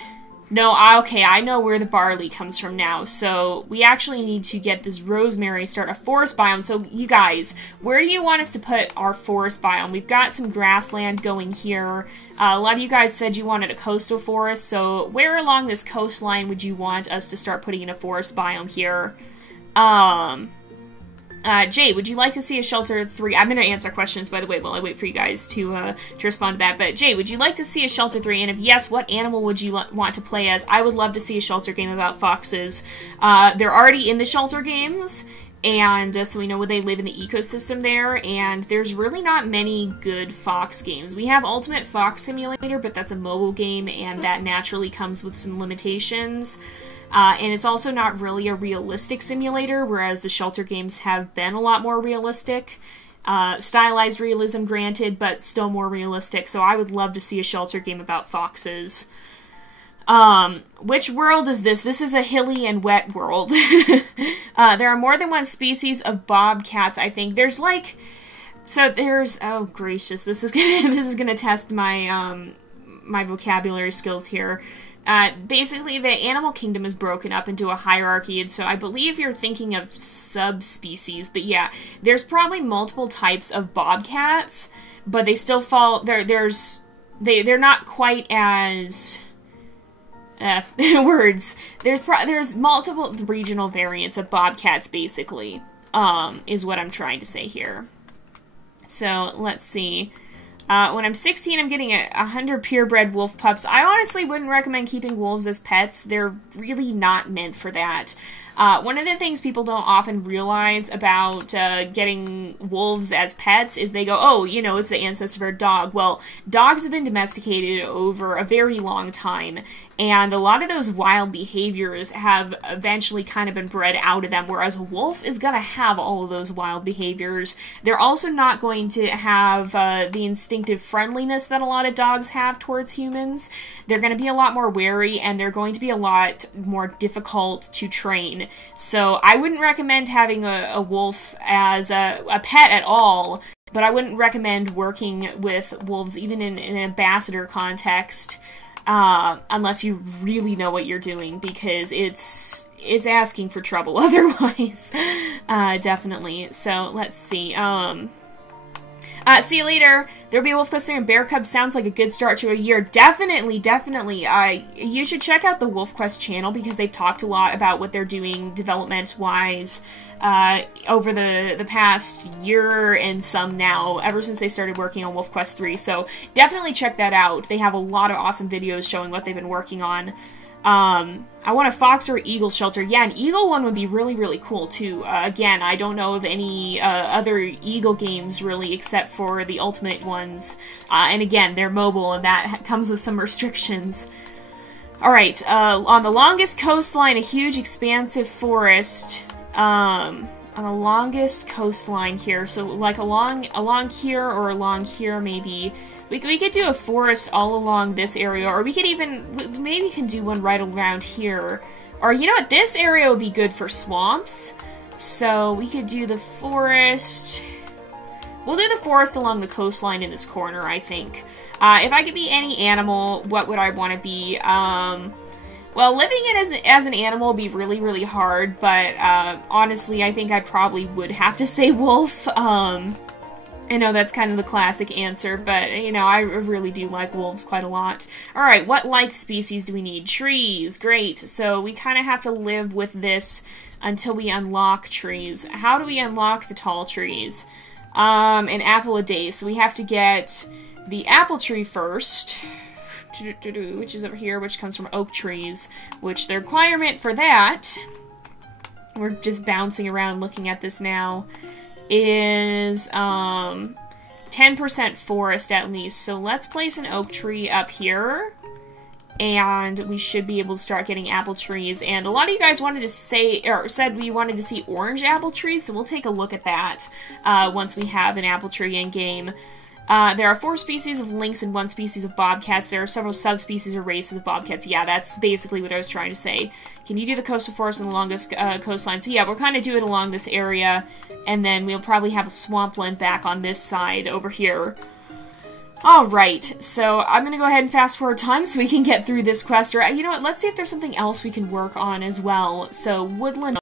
No, okay, I know where the barley comes from now. So we actually need to get this rosemary, start a forest biome. So you guys, where do you want us to put our forest biome? We've got some grassland going here. A lot of you guys said you wanted a coastal forest. So where along this coastline would you want us to start putting in a forest biome here? Jay, would you like to see a shelter 3? I'm going to answer questions, by the way, while I wait for you guys to respond to that. But Jay, would you like to see a shelter 3? And if yes, what animal would you want to play as? I would love to see a shelter game about foxes. They're already in the shelter games, and so we know where they live in the ecosystem there, and there's really not many good fox games. We have Ultimate Fox Simulator, but that's a mobile game, and that naturally comes with some limitations. And it's also not really a realistic simulator, whereas the shelter games have been a lot more realistic. Stylized realism, granted, but still more realistic. So I would love to see a shelter game about foxes. Which world is this? This is a hilly and wet world. There are more than one species of bobcats, I think. There's like... So there's... Oh, gracious. This is gonna test my, my vocabulary skills here. Basically, the animal kingdom is broken up into a hierarchy, and so I believe you're thinking of subspecies, but yeah, there's probably multiple types of bobcats, but they still fall, they're not quite as, words, there's multiple regional variants of bobcats, basically, is what I'm trying to say here. So, let's see. When I'm 16, I'm getting 100 purebred wolf pups. I honestly wouldn't recommend keeping wolves as pets. They're really not meant for that. One of the things people don't often realize about getting wolves as pets is they go, oh, you know, it's the ancestor of a dog. Well, dogs have been domesticated over a very long time, and a lot of those wild behaviors have eventually kind of been bred out of them, whereas a wolf is going to have all of those wild behaviors. They're also not going to have the instinctive friendliness that a lot of dogs have towards humans. They're going to be a lot more wary, and they're going to be a lot more difficult to train. So I wouldn't recommend having a wolf as a pet at all, but I wouldn't recommend working with wolves even in an ambassador context, unless you really know what you're doing, because it's asking for trouble otherwise. Definitely. So let's see. See you later. There'll be a Wolf Quest there, and Bear Cub sounds like a good start to a year. Definitely, definitely. You should check out the Wolf Quest channel, because they've talked a lot about what they're doing development-wise over the past year and some now, ever since they started working on Wolf Quest 3. So definitely check that out. They have a lot of awesome videos showing what they've been working on. I want a fox or eagle shelter. Yeah, an eagle one would be really, really cool, too. Again, I don't know of any other eagle games, really, except for the Ultimate ones. And again, they're mobile, and that comes with some restrictions. Alright, on the longest coastline, a huge expansive forest. On the longest coastline here, so like along here or along here, maybe. We could do a forest all along this area, or we could even, maybe we can do one right around here. Or, you know what, this area would be good for swamps. So, we could do the forest. We'll do the forest along the coastline in this corner, I think. If I could be any animal, what would I want to be? Well, living in as an animal would be really, really hard, but honestly, I think I probably would have to say wolf. I know that's kind of the classic answer, but, you know, I really do like wolves quite a lot. Alright, what like species do we need? Trees, great. So we kind of have to live with this until we unlock trees. How do we unlock the tall trees? An apple a day. So we have to get the apple tree first, which is over here, which comes from oak trees, which the requirement for that, we're just bouncing around looking at this now, is 10% forest at least. So let's place an oak tree up here, and we should be able to start getting apple trees. And a lot of you guys wanted to say, or said we wanted to see orange apple trees, so we'll take a look at that once we have an apple tree in game. There are 4 species of lynx and 1 species of bobcats. There are several subspecies or races of bobcats. Yeah, that's basically what I was trying to say. Can you do the coastal forest and the longest coastline? So yeah, we'll kind of do it along this area, and then we'll probably have a swampland back on this side over here. Alright, so I'm going to go ahead and fast forward time so we can get through this quest. Or, you know what, let's see if there's something else we can work on as well. So, woodland.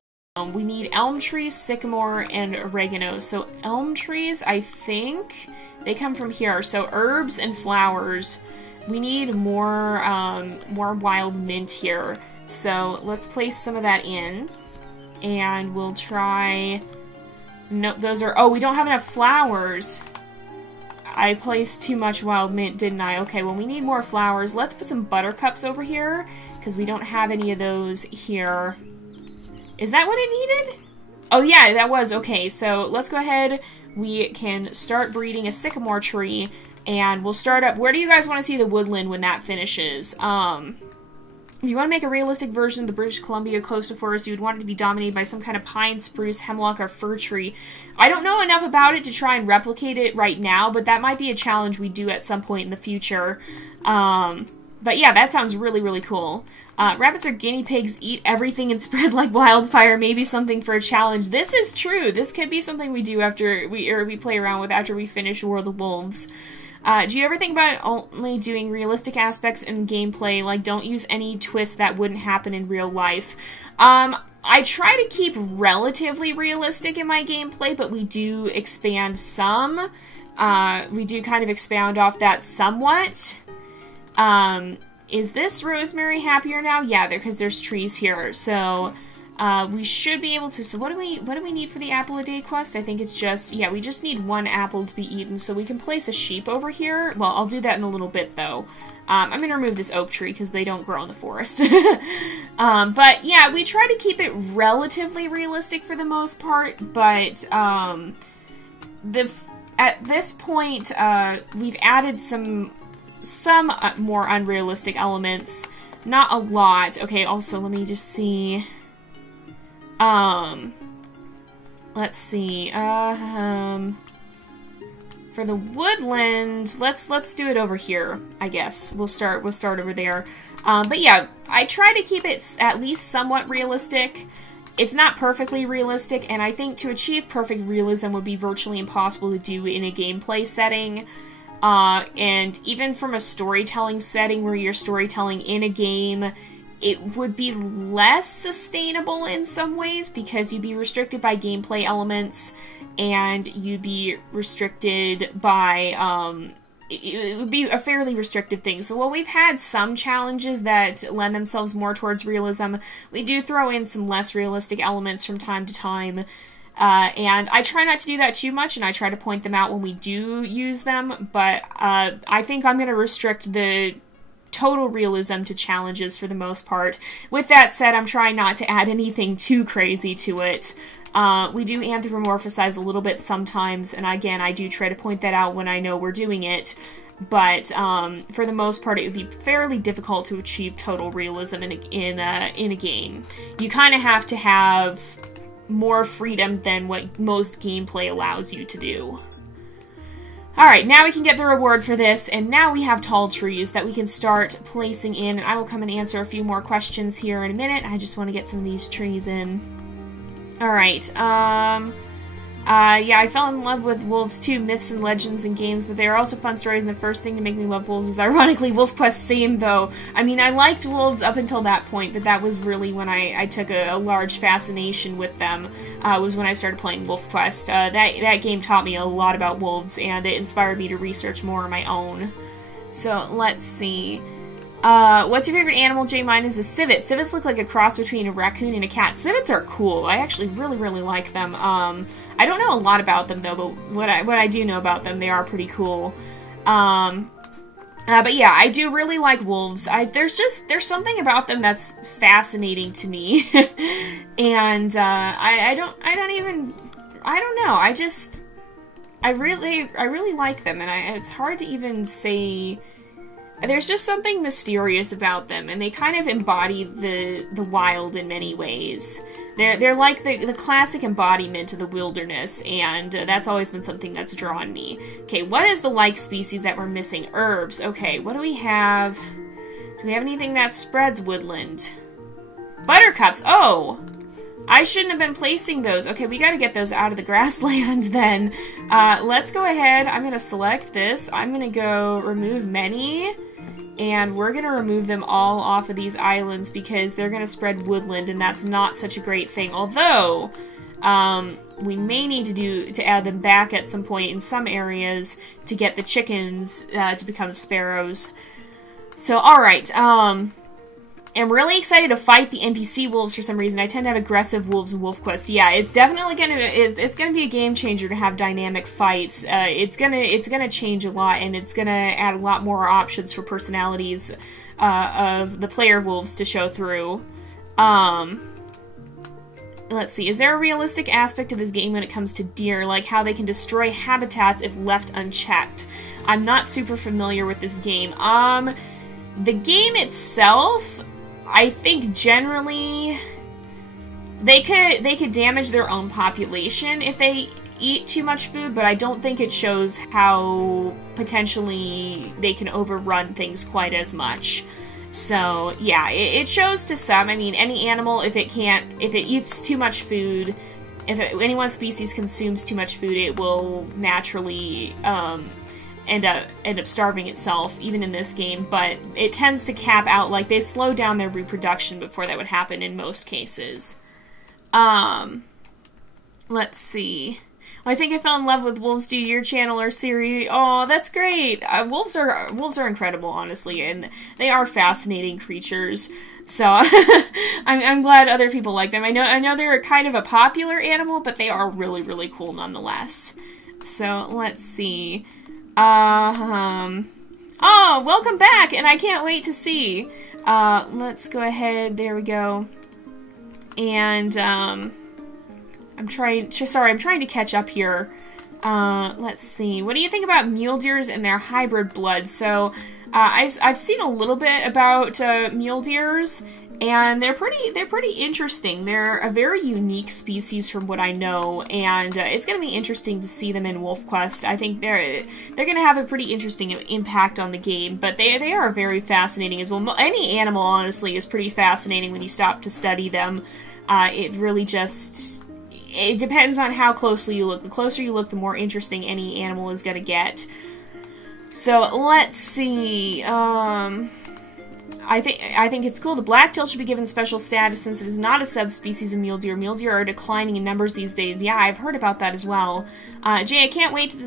We need elm trees, sycamore, and oregano. So, elm trees, I think, they come from here. So, herbs and flowers. We need more, more wild mint here. So, let's place some of that in. And we'll try... No, those are... Oh, we don't have enough flowers. I placed too much wild mint, didn't I? Okay, well, we need more flowers. Let's put some buttercups over here, because we don't have any of those here. Is that what it needed? Oh, yeah, that was. Okay, so let's go ahead. We can start breeding a sycamore tree, and we'll start up... Where do you guys want to see the woodland when that finishes? If you want to make a realistic version of the British Columbia coastal forest, you would want it to be dominated by some kind of pine, spruce, hemlock, or fir tree. I don't know enough about it to try and replicate it right now, but that might be a challenge we do at some point in the future. But yeah, that sounds really, really cool. Rabbits are guinea pigs, eat everything and spread like wildfire. Maybe something for a challenge. This is true. This could be something we do after we play around with after we finish World of Wolves. Do you ever think about only doing realistic aspects in gameplay, like don't use any twists that wouldn't happen in real life? I try to keep relatively realistic in my gameplay, but we do expand some. We do kind of expound off that somewhat. Is this rosemary happier now? Yeah, because there's trees here, so... we should be able to... So what do we need for the apple a day quest? I think it's just... Yeah, we just need 1 apple to be eaten, so we can place a sheep over here. Well, I'll do that in a little bit, though. I'm going to remove this oak tree, because they don't grow in the forest. But, yeah, we try to keep it relatively realistic for the most part, but, at this point, we've added some more unrealistic elements. Not a lot. Okay, also, let me just see... let's see, for the woodland, let's do it over here, I guess. We'll start over there. But yeah, I try to keep it at least somewhat realistic. It's not perfectly realistic, and I think to achieve perfect realism would be virtually impossible to do in a gameplay setting. And even from a storytelling setting where you're storytelling in a game, it would be less sustainable in some ways because you'd be restricted by gameplay elements and you'd be restricted by, it would be a fairly restrictive thing. So while we've had some challenges that lend themselves more towards realism, we do throw in some less realistic elements from time to time. And I try not to do that too much, and I try to point them out when we do use them, but I think I'm going to restrict the total realism to challenges for the most part. With that said, I'm trying not to add anything too crazy to it. We do anthropomorphize a little bit sometimes, and again, I do try to point that out when I know we're doing it, but for the most part, it would be fairly difficult to achieve total realism in a game. You kind of have to have more freedom than what most gameplay allows you to do. Alright, now we can get the reward for this, and now we have tall trees that we can start placing in, and I will come and answer a few more questions here in a minute. I just want to get some of these trees in. Alright, I Yeah, I fell in love with wolves too, myths and legends and games, but they are also fun stories, and the first thing to make me love wolves is ironically Wolf Quest. Same, though. I mean, I liked wolves up until that point, but that was really when I took a large fascination with them, was when I started playing Wolf Quest. That game taught me a lot about wolves, and it inspired me to research more on my own. So, let's see. What's your favorite animal, Jay? Mine is a civet. Civets look like a cross between a raccoon and a cat. Civets are cool. I actually really like them. I don't know a lot about them, though, but what I do know about them, they are pretty cool. But yeah, I do really like wolves. There's something about them that's fascinating to me. And, I don't know. I really like them, and it's hard to even say. There's just something mysterious about them, and they kind of embody the wild in many ways. They're like the classic embodiment of the wilderness, and that's always been something that's drawn me. Okay, what is the like species that we're missing? Herbs. Okay, what do we have? Do we have anything that spreads woodland? Buttercups. Oh! I shouldn't have been placing those. Okay, we gotta get those out of the grassland then. Let's go ahead. I'm gonna select this. I'm gonna go remove many. And we're gonna remove them all off of these islands because they're gonna spread woodland, and that's not such a great thing. Although, we may need to add them back at some point in some areas to get the chickens to become sparrows. So, alright, I'm really excited to fight the NPC wolves for some reason. I tend to have aggressive wolves in Wolf Quest. Yeah, it's definitely gonna be a game changer to have dynamic fights. It's gonna change a lot, and it's gonna add a lot more options for personalities of the player wolves to show through. Let's see. Is there a realistic aspect of this game when it comes to deer, like how they can destroy habitats if left unchecked? I'm not super familiar with this game. The game itself, I think generally they could damage their own population if they eat too much food, but I don't think it shows how potentially they can overrun things quite as much. So yeah, it shows to some. I mean, any animal, if it eats too much food, if any one species consumes too much food, it will naturally end up starving itself, even in this game, but it tends to cap out, like, they slow down their reproduction before that would happen in most cases. Let's see. Well, I think I fell in love with wolves due to your channel or series. Oh, that's great! Wolves are incredible, honestly, and they are fascinating creatures. So, I'm glad other people like them. I know they're kind of a popular animal, but they are really cool nonetheless. So, let's see. Oh, welcome back, and I can't wait to see. Let's go ahead, there we go. And, I'm trying to catch up here. Let's see. What do you think about mule deers and their hybrid blood? So, I've seen a little bit about, mule deers, and they're pretty interesting. They're a very unique species from what I know, and it's going to be interesting to see them in Wolf Quest. I think they're going to have a pretty interesting impact on the game, but they are very fascinating as well. Any animal, honestly, is pretty fascinating when you stop to study them. It really just... It depends on how closely you look. The closer you look, the more interesting any animal is going to get. So, let's see. I think it's cool. The blacktail should be given special status since it is not a subspecies of mule deer. Mule deer are declining in numbers these days. Yeah, I've heard about that as well. Jay, I can't wait to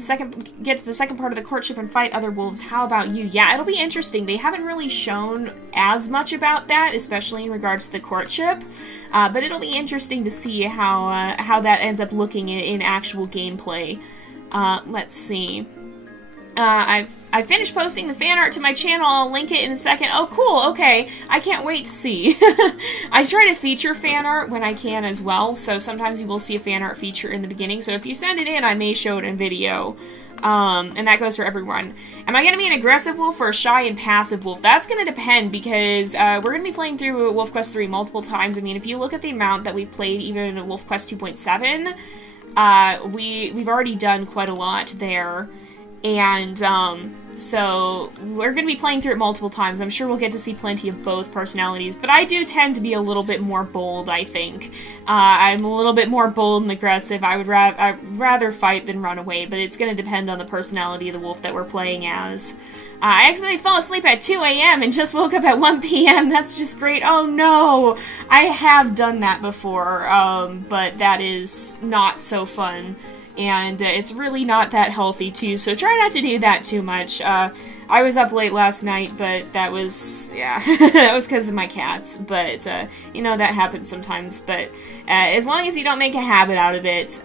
get to the second part of the courtship and fight other wolves. How about you? Yeah, it'll be interesting. They haven't really shown as much about that, especially in regards to the courtship. But it'll be interesting to see how that ends up looking in actual gameplay. Let's see. I finished posting the fan art to my channel. I'll link it in a second. Oh, cool. Okay. I can't wait to see. I try to feature fan art when I can as well, so sometimes you will see a fan art feature in the beginning. So if you send it in, I may show it in video. And that goes for everyone. Am I going to be an aggressive wolf or a shy and passive wolf? That's going to depend because we're going to be playing through Wolf Quest 3 multiple times. I mean, if you look at the amount that we've played even in Wolf Quest 2.7, we've already done quite a lot there. And, So we're going to be playing through it multiple times. I'm sure we'll get to see plenty of both personalities, but I do tend to be a little bit more bold, I think. I'm a little bit more bold and aggressive. I'd rather fight than run away, but it's going to depend on the personality of the wolf that we're playing as. I accidentally fell asleep at 2 a.m. and just woke up at 1 p.m. That's just great. Oh no! I have done that before, but that is not so fun. And it's really not that healthy, too, so try not to do that too much. I was up late last night, but that was, yeah, that was because of my cats. But, you know, that happens sometimes. But as long as you don't make a habit out of it,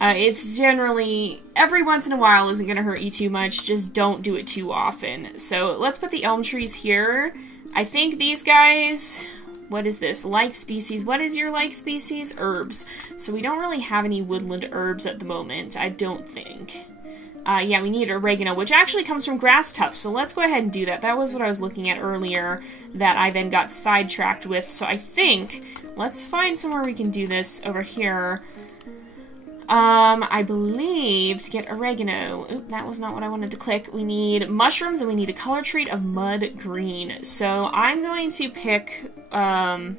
it's generally, every once in a while isn't going to hurt you too much, just don't do it too often. So let's put the elm trees here. I think these guys... What is this? Like species. What is your like species? Herbs. So we don't really have any woodland herbs at the moment, I don't think. Yeah, we need oregano, which actually comes from grass tufts, so let's go ahead and do that. That was what I was looking at earlier that I then got sidetracked with, so I think, let's find somewhere we can do this over here. I believe to get oregano. Oop, that was not what I wanted to click. We need mushrooms and we need a color trait of mud green. So I'm going to pick one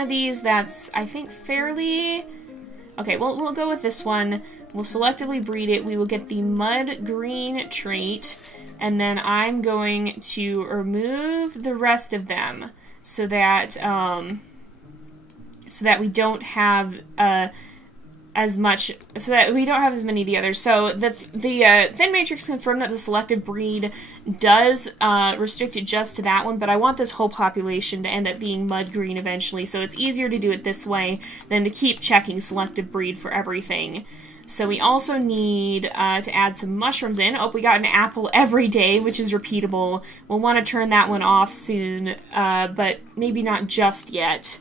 of these that's, I think, fairly... Okay, we'll go with this one. We'll selectively breed it. We will get the mud green trait. And then I'm going to remove the rest of them so that we don't have... as much, so that we don't have as many of the others. So the Thin Matrix confirmed that the selective breed does restrict it just to that one, but I want this whole population to end up being mud green eventually, so it's easier to do it this way than to keep checking selective breed for everything. So we also need to add some mushrooms in. Oh, we got an apple every day, which is repeatable. We'll want to turn that one off soon, but maybe not just yet.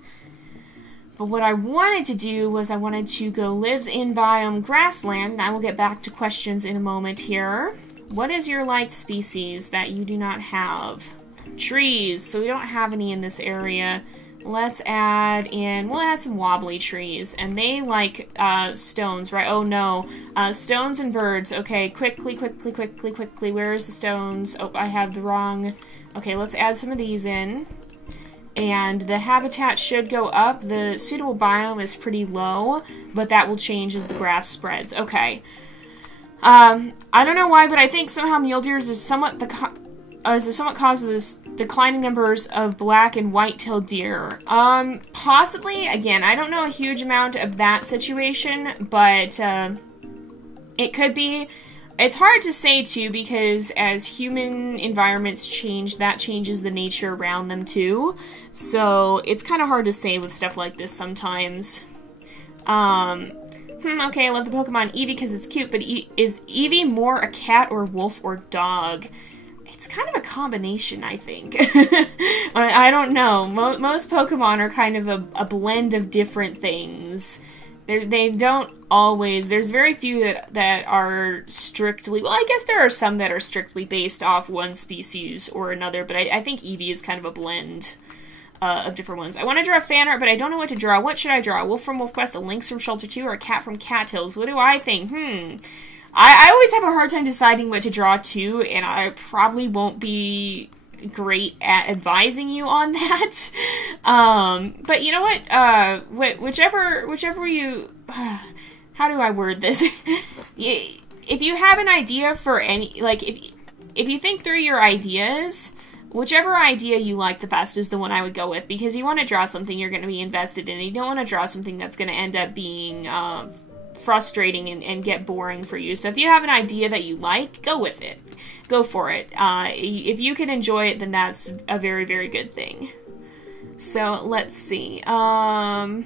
But what I wanted to do was I wanted to go lives in biome grassland, and I will get back to questions in a moment here. What is your liked species that you do not have? Trees, so we don't have any in this area. Let's add in, we'll add some wobbly trees, and they like stones, right? Oh no, stones and birds. Okay, quickly, where is the stones? Oh, I have the wrong, okay, let's add some of these in. And the habitat should go up. The suitable biome is pretty low, but that will change as the grass spreads. Okay. I don't know why, but I think somehow mule deer is somewhat cause of this declining numbers of black and white-tailed deer. Possibly. Again, I don't know a huge amount of that situation, but it could be. It's hard to say, too, because as human environments change, that changes the nature around them, too. So, it's kind of hard to say with stuff like this sometimes. Okay, I love the Pokemon Eevee because it's cute, but is Eevee more a cat or wolf or dog? It's kind of a combination, I think. I don't know. Most Pokemon are kind of a blend of different things. They don't always... There's very few that are strictly... Well, I guess there are some that are strictly based off one species or another, but I think Eevee is kind of a blend of different ones. I want to draw a fan art, but I don't know what to draw. What should I draw? A wolf from Wolf Quest, a lynx from Shelter 2, or a cat from Cat Hills? What do I think? I always have a hard time deciding what to draw, too, and I probably won't be great at advising you on that. But you know what? Whichever you... how do I word this? If you have an idea for any... Like, if you think through your ideas, whichever idea you like the best is the one I would go with, because you want to draw something you're going to be invested in. You don't want to draw something that's going to end up being frustrating and get boring for you. So if you have an idea that you like, go with it. Go for it. If you can enjoy it, then that's a very, very good thing. So, let's see. Whitetails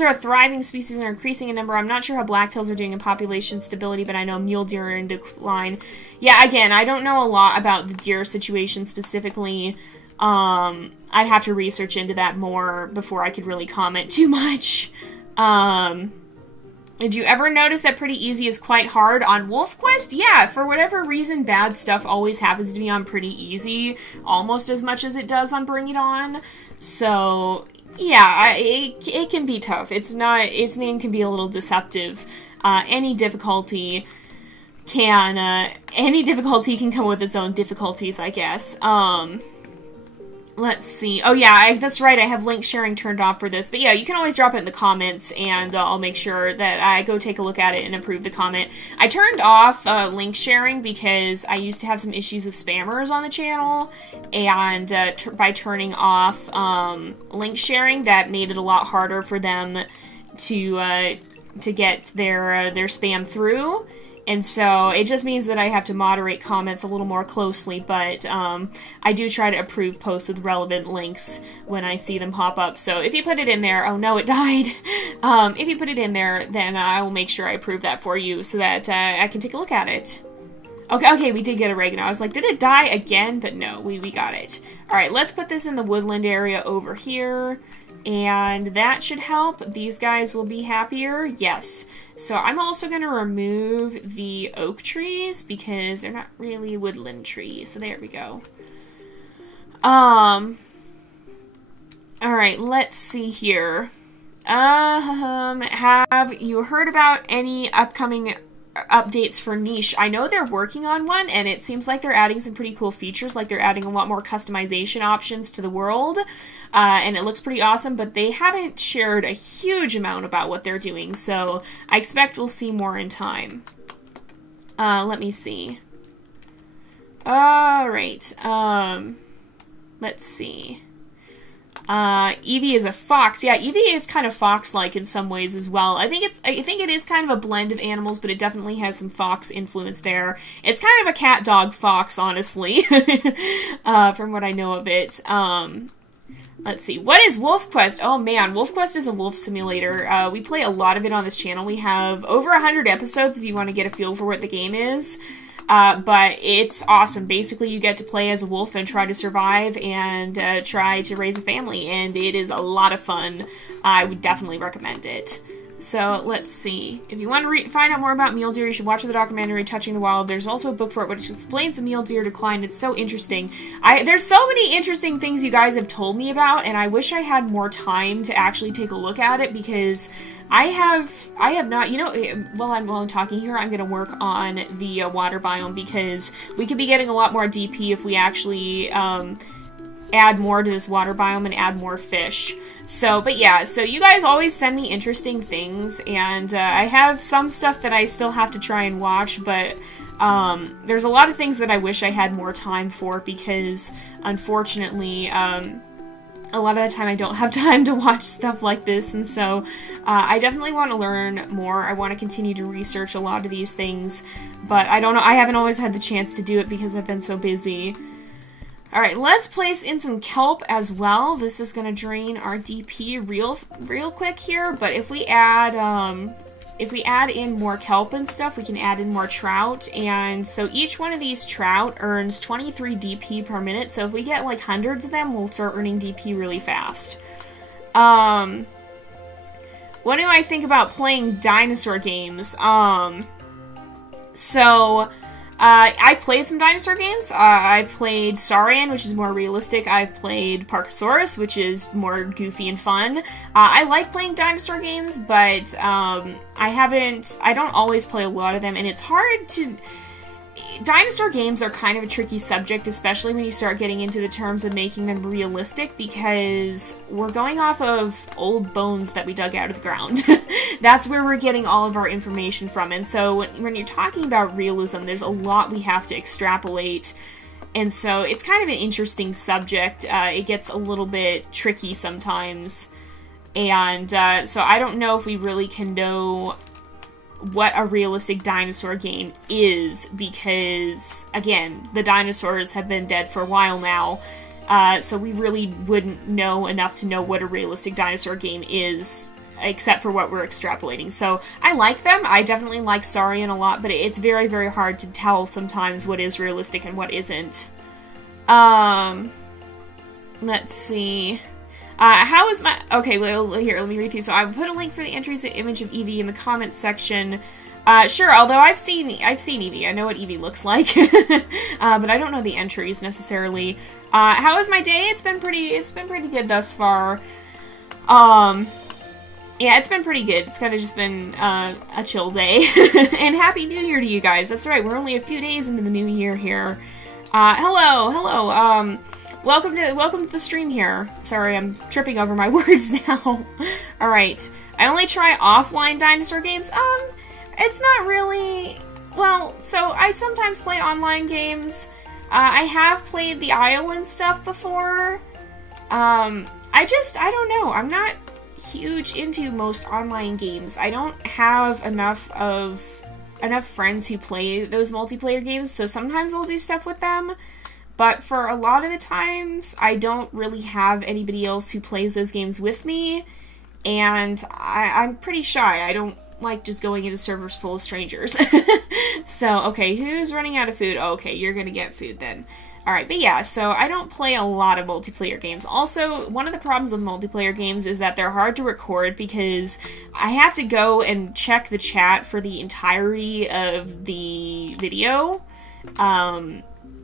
are a thriving species and are increasing in number. I'm not sure how blacktails are doing in population stability, but I know mule deer are in decline. Yeah, again, I don't know a lot about the deer situation specifically. I'd have to research into that more before I could really comment too much. Did you ever notice that Pretty Easy is quite hard on Wolf Quest? Yeah, for whatever reason, bad stuff always happens to be on Pretty Easy, almost as much as it does on Bring It On. So, yeah, it can be tough. Its name can be a little deceptive. any difficulty can come with its own difficulties, I guess. Let's see. Oh yeah, that's right, I have link sharing turned off for this. But yeah, you can always drop it in the comments, and I'll make sure that I go take a look at it and approve the comment. I turned off link sharing because I used to have some issues with spammers on the channel, and by turning off link sharing, that made it a lot harder for them to get their spam through. And so it just means that I have to moderate comments a little more closely, but I do try to approve posts with relevant links when I see them pop up. So if you put it in there, oh no, it died. If you put it in there, then I will make sure I approve that for you so that I can take a look at it. Okay, we did get oregano. I was like, did it die again? But no, we got it. All right, let's put this in the woodland area over here. And that should help. These guys will be happier. Yes. So I'm also going to remove the oak trees because they're not really woodland trees. So there we go. Alright, let's see here. Have you heard about any upcoming updates for Niche? I know they're working on one, and it seems like they're adding some pretty cool features, like they're adding a lot more customization options to the world, and it looks pretty awesome, but they haven't shared a huge amount about what they're doing, so I expect we'll see more in time. Let me see. Alright, let's see. Eevee is a fox. Yeah, Eevee is kind of fox-like in some ways as well. I think it is kind of a blend of animals, but it definitely has some fox influence there. It's kind of a cat-dog-fox, honestly, from what I know of it. Let's see. What is Wolf Quest? Oh man, Wolf Quest is a wolf simulator. We play a lot of it on this channel. We have over 100 episodes if you want to get a feel for what the game is. But it's awesome. Basically, you get to play as a wolf and try to survive and try to raise a family, and it is a lot of fun. I would definitely recommend it. So, let's see. If you want to find out more about mule deer, you should watch the documentary Touching the Wild. There's also a book for it which explains the mule deer decline. It's so interesting. There's so many interesting things you guys have told me about, and I wish I had more time to actually take a look at it, because I have not, you know, while I'm talking here, I'm going to work on the water biome, because we could be getting a lot more DP if we actually add more to this water biome and add more fish. So, but yeah, so you guys always send me interesting things, and I have some stuff that I still have to try and watch, but there's a lot of things that I wish I had more time for, because unfortunately, a lot of the time I don't have time to watch stuff like this, and so I definitely want to learn more. I want to continue to research a lot of these things, but I don't know, I haven't always had the chance to do it because I've been so busy. Alright, let's place in some kelp as well. This is going to drain our DP real quick here, but if we add in more kelp and stuff, we can add in more trout, and so each one of these trout earns 23 DP per minute, so if we get like hundreds of them, we'll start earning DP really fast. What do I think about playing dinosaur games? I've played some dinosaur games. I've played Saurian, which is more realistic. I've played Parkasaurus, which is more goofy and fun. I like playing dinosaur games, but I don't always play a lot of them, and it's hard to... Dinosaur games are kind of a tricky subject, especially when you start getting into the terms of making them realistic, because we're going off of old bones that we dug out of the ground. That's where we're getting all of our information from, and so when you're talking about realism, there's a lot we have to extrapolate, and so it's kind of an interesting subject. It gets a little bit tricky sometimes, and so I don't know if we really can know what a realistic dinosaur game is, because, again, the dinosaurs have been dead for a while now, so we really wouldn't know enough to know what a realistic dinosaur game is, except for what we're extrapolating. So I like them. I definitely like Saurian a lot, but it's very, very hard to tell sometimes what is realistic and what isn't. Let's see. How is my... Okay, well, here, let me read through. So I put a link for the entries and image of Eevee in the comments section. Sure, although I've seen Eevee. I know what Eevee looks like. But I don't know the entries necessarily. How is my day? It's been pretty good thus far. Yeah, it's been pretty good. It's kind of just been a chill day. And Happy New Year to you guys. That's right, we're only a few days into the new year here. Hello. Welcome to the stream here. Sorry, I'm tripping over my words now. Alright. I only try offline dinosaur games. It's not really... Well, so I sometimes play online games. I have played the Isle and stuff before. I don't know. I'm not huge into most online games. I don't have enough friends who play those multiplayer games, so sometimes I'll do stuff with them. But for a lot of the times, I don't really have anybody else who plays those games with me, and I'm pretty shy. I don't like just going into servers full of strangers. So, okay, who's running out of food? Oh, okay, you're gonna get food then. Alright, but yeah, so I don't play a lot of multiplayer games. Also, one of the problems with multiplayer games is that they're hard to record because I have to go and check the chat for the entirety of the video,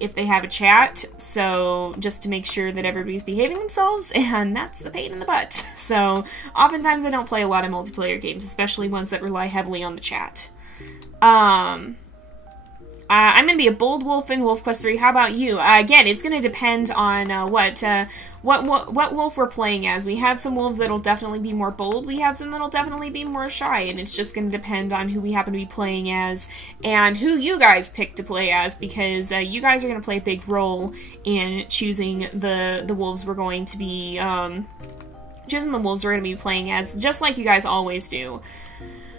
if they have a chat, so just to make sure that everybody's behaving themselves, and that's a pain in the butt. So, oftentimes I don't play a lot of multiplayer games, especially ones that rely heavily on the chat. I'm gonna be a bold wolf in Wolf Quest 3. How about you? Again, it's gonna depend on what wolf we're playing as. We have some wolves that'll definitely be more bold. We have some that'll definitely be more shy, and it's just gonna depend on who we happen to be playing as and who you guys pick to play as, because you guys are gonna play a big role in choosing the wolves we're going to be playing as, just like you guys always do.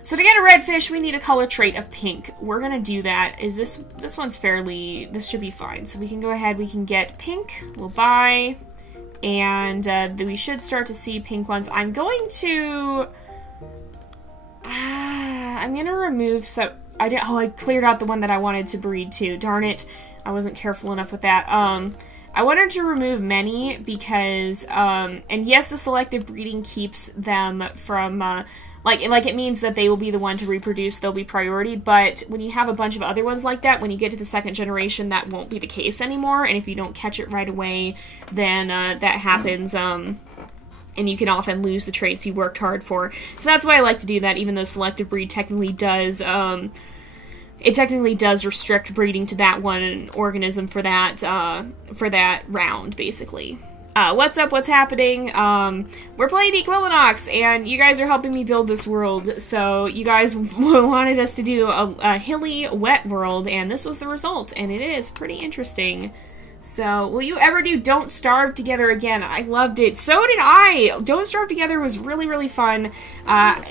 So to get a red fish, we need a color trait of pink. We're gonna do that. This one's this should be fine. So we can go ahead, we can get pink, we'll buy, and we should start to see pink ones. I'm going to remove I cleared out the one that I wanted to breed too. Darn it, I wasn't careful enough with that. I wanted to remove many because, and yes, the selective breeding keeps them from, like it means that they will be the one to reproduce, they'll be priority, but when you have a bunch of other ones like that, when you get to the second generation, that won't be the case anymore, and if you don't catch it right away, then that happens, and you can often lose the traits you worked hard for. So that's why I like to do that, even though selective breed technically does, restrict breeding to that one organism for that round, basically. What's up? What's happening? We're playing Equilinox, and you guys are helping me build this world, so you guys wanted us to do a hilly, wet world, and this was the result, and it is pretty interesting. So, will you ever do Don't Starve Together again? I loved it. So did I! Don't Starve Together was really, really fun.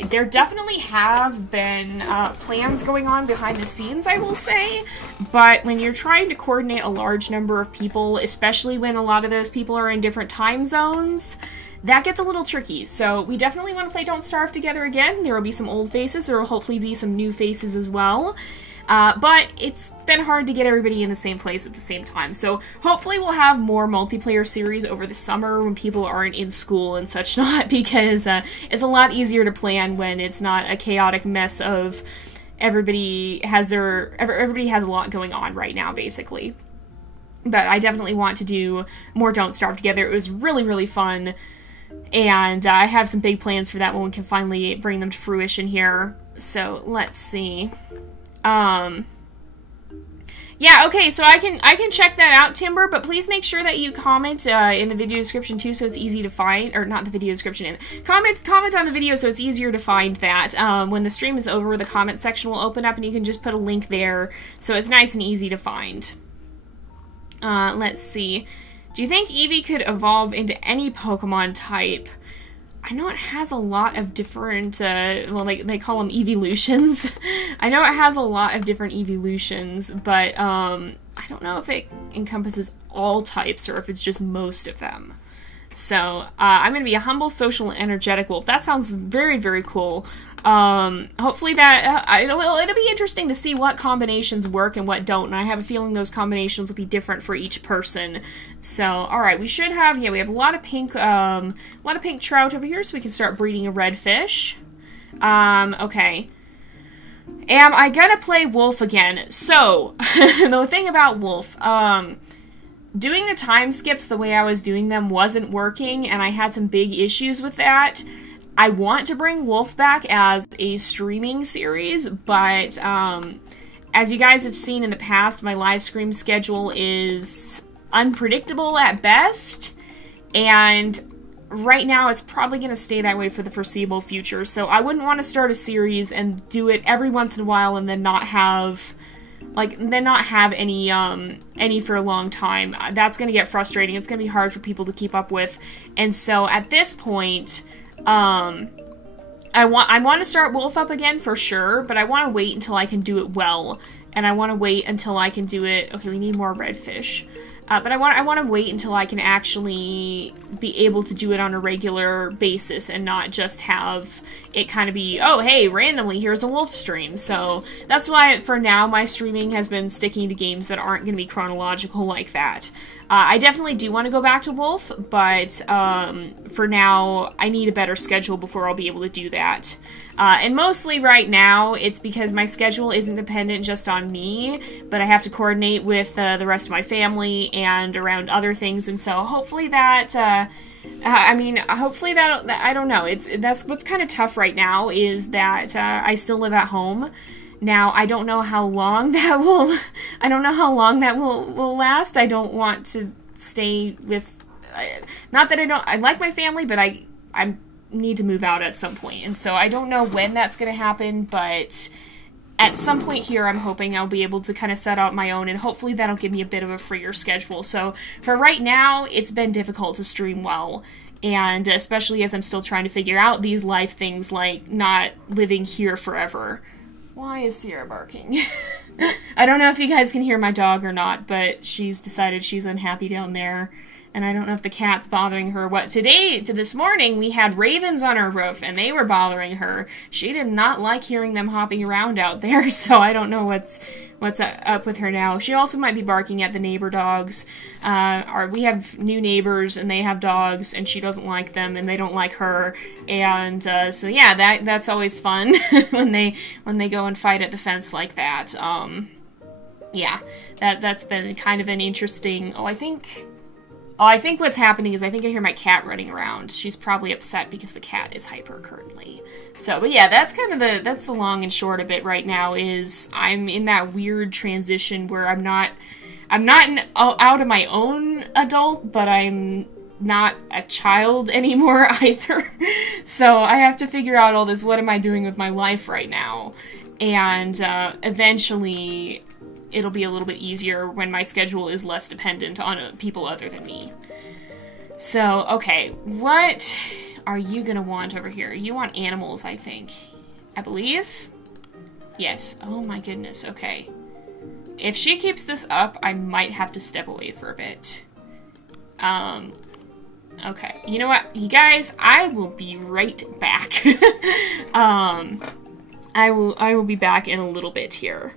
There definitely have been plans going on behind the scenes, I will say, but when you're trying to coordinate a large number of people, especially when a lot of those people are in different time zones, that gets a little tricky. So we definitely want to play Don't Starve Together again. There will be some old faces. There will hopefully be some new faces as well. But it's been hard to get everybody in the same place at the same time, so hopefully we'll have more multiplayer series over the summer when people aren't in school and such not, because it's a lot easier to plan when it's not a chaotic mess of everybody has a lot going on right now, basically. But I definitely want to do more Don't Starve Together. It was really, really fun, and I have some big plans for that when we can finally bring them to fruition here. So let's see. Yeah, okay, so I can check that out, Timber, but please make sure that you comment in the video description too, so it's easy to find, or not the video description, comment on the video so it's easier to find that. When the stream is over, the comment section will open up and you can just put a link there, so it's nice and easy to find. Let's see. Do you think Eevee could evolve into any Pokemon type? I know it has a lot of different, well, they call them evolutions. I know it has a lot of different evolutions, but I don't know if it encompasses all types or if it's just most of them. So, I'm going to be a humble, social, and energetic wolf. That sounds very, very cool. Hopefully that, it'll be interesting to see what combinations work and what don't, and I have a feeling those combinations will be different for each person. So, alright, we should have, yeah, we have a lot of pink trout over here, so we can start breeding a red fish. Okay. Am I gonna play wolf again? So, the thing about wolf, doing the time skips the way I was doing them wasn't working, and I had some big issues with that. I want to bring Wolf back as a streaming series, but as you guys have seen in the past, my live stream schedule is unpredictable at best, and right now it's probably going to stay that way for the foreseeable future. So I wouldn't want to start a series and do it every once in a while and then not have any for a long time. That's going to get frustrating. It's going to be hard for people to keep up with. And so at this point, I want to start Wolf up again for sure, but I want to wait until I can do it well. And I want to wait until I can do it. Okay, we need more redfish. But I want to wait until I can actually be able to do it on a regular basis and not just have it kind of be, oh, hey, randomly, here's a wolf stream. So that's why, for now, my streaming has been sticking to games that aren't going to be chronological like that. I definitely do want to go back to Wolf, but for now, I need a better schedule before I'll be able to do that. And mostly right now, it's because my schedule isn't dependent just on me, but I have to coordinate with the rest of my family and around other things, and so hopefully that, hopefully that, I don't know, that's what's kind of tough right now, is that I still live at home. Now, I don't know how long that will last. I don't want to stay with, not that I like my family, but I need to move out at some point, and so I don't know when that's going to happen, but at some point here I'm hoping I'll be able to kind of set out my own, and hopefully that'll give me a bit of a freer schedule. So for right now, it's been difficult to stream well, and especially as I'm still trying to figure out these life things like not living here forever. Why is Sierra barking? I don't know if you guys can hear my dog or not, but she's decided she's unhappy down there. And I don't know if the cat's bothering her. This morning, we had ravens on our roof, and they were bothering her. She did not like hearing them hopping around out there, so I don't know what's up with her now. She also might be barking at the neighbor dogs. We have new neighbors, and they have dogs, and she doesn't like them, and they don't like her. And so yeah, that's always fun when they go and fight at the fence like that. Yeah, that's been kind of an interesting. I think what's happening is I think I hear my cat running around. She's probably upset because the cat is hyper currently. So, but yeah, that's kind of that's the long and short of it right now, is I'm in that weird transition where I'm not out of my own adult, but I'm not a child anymore either. So I have to figure out all this, what am I doing with my life right now? And eventually it'll be a little bit easier when my schedule is less dependent on people other than me. So, okay, what are you gonna want over here? You want animals, I think. I believe? Yes. Oh my goodness, okay. If she keeps this up, I might have to step away for a bit. Okay. You know what? You guys, I will be right back. I will be back in a little bit here.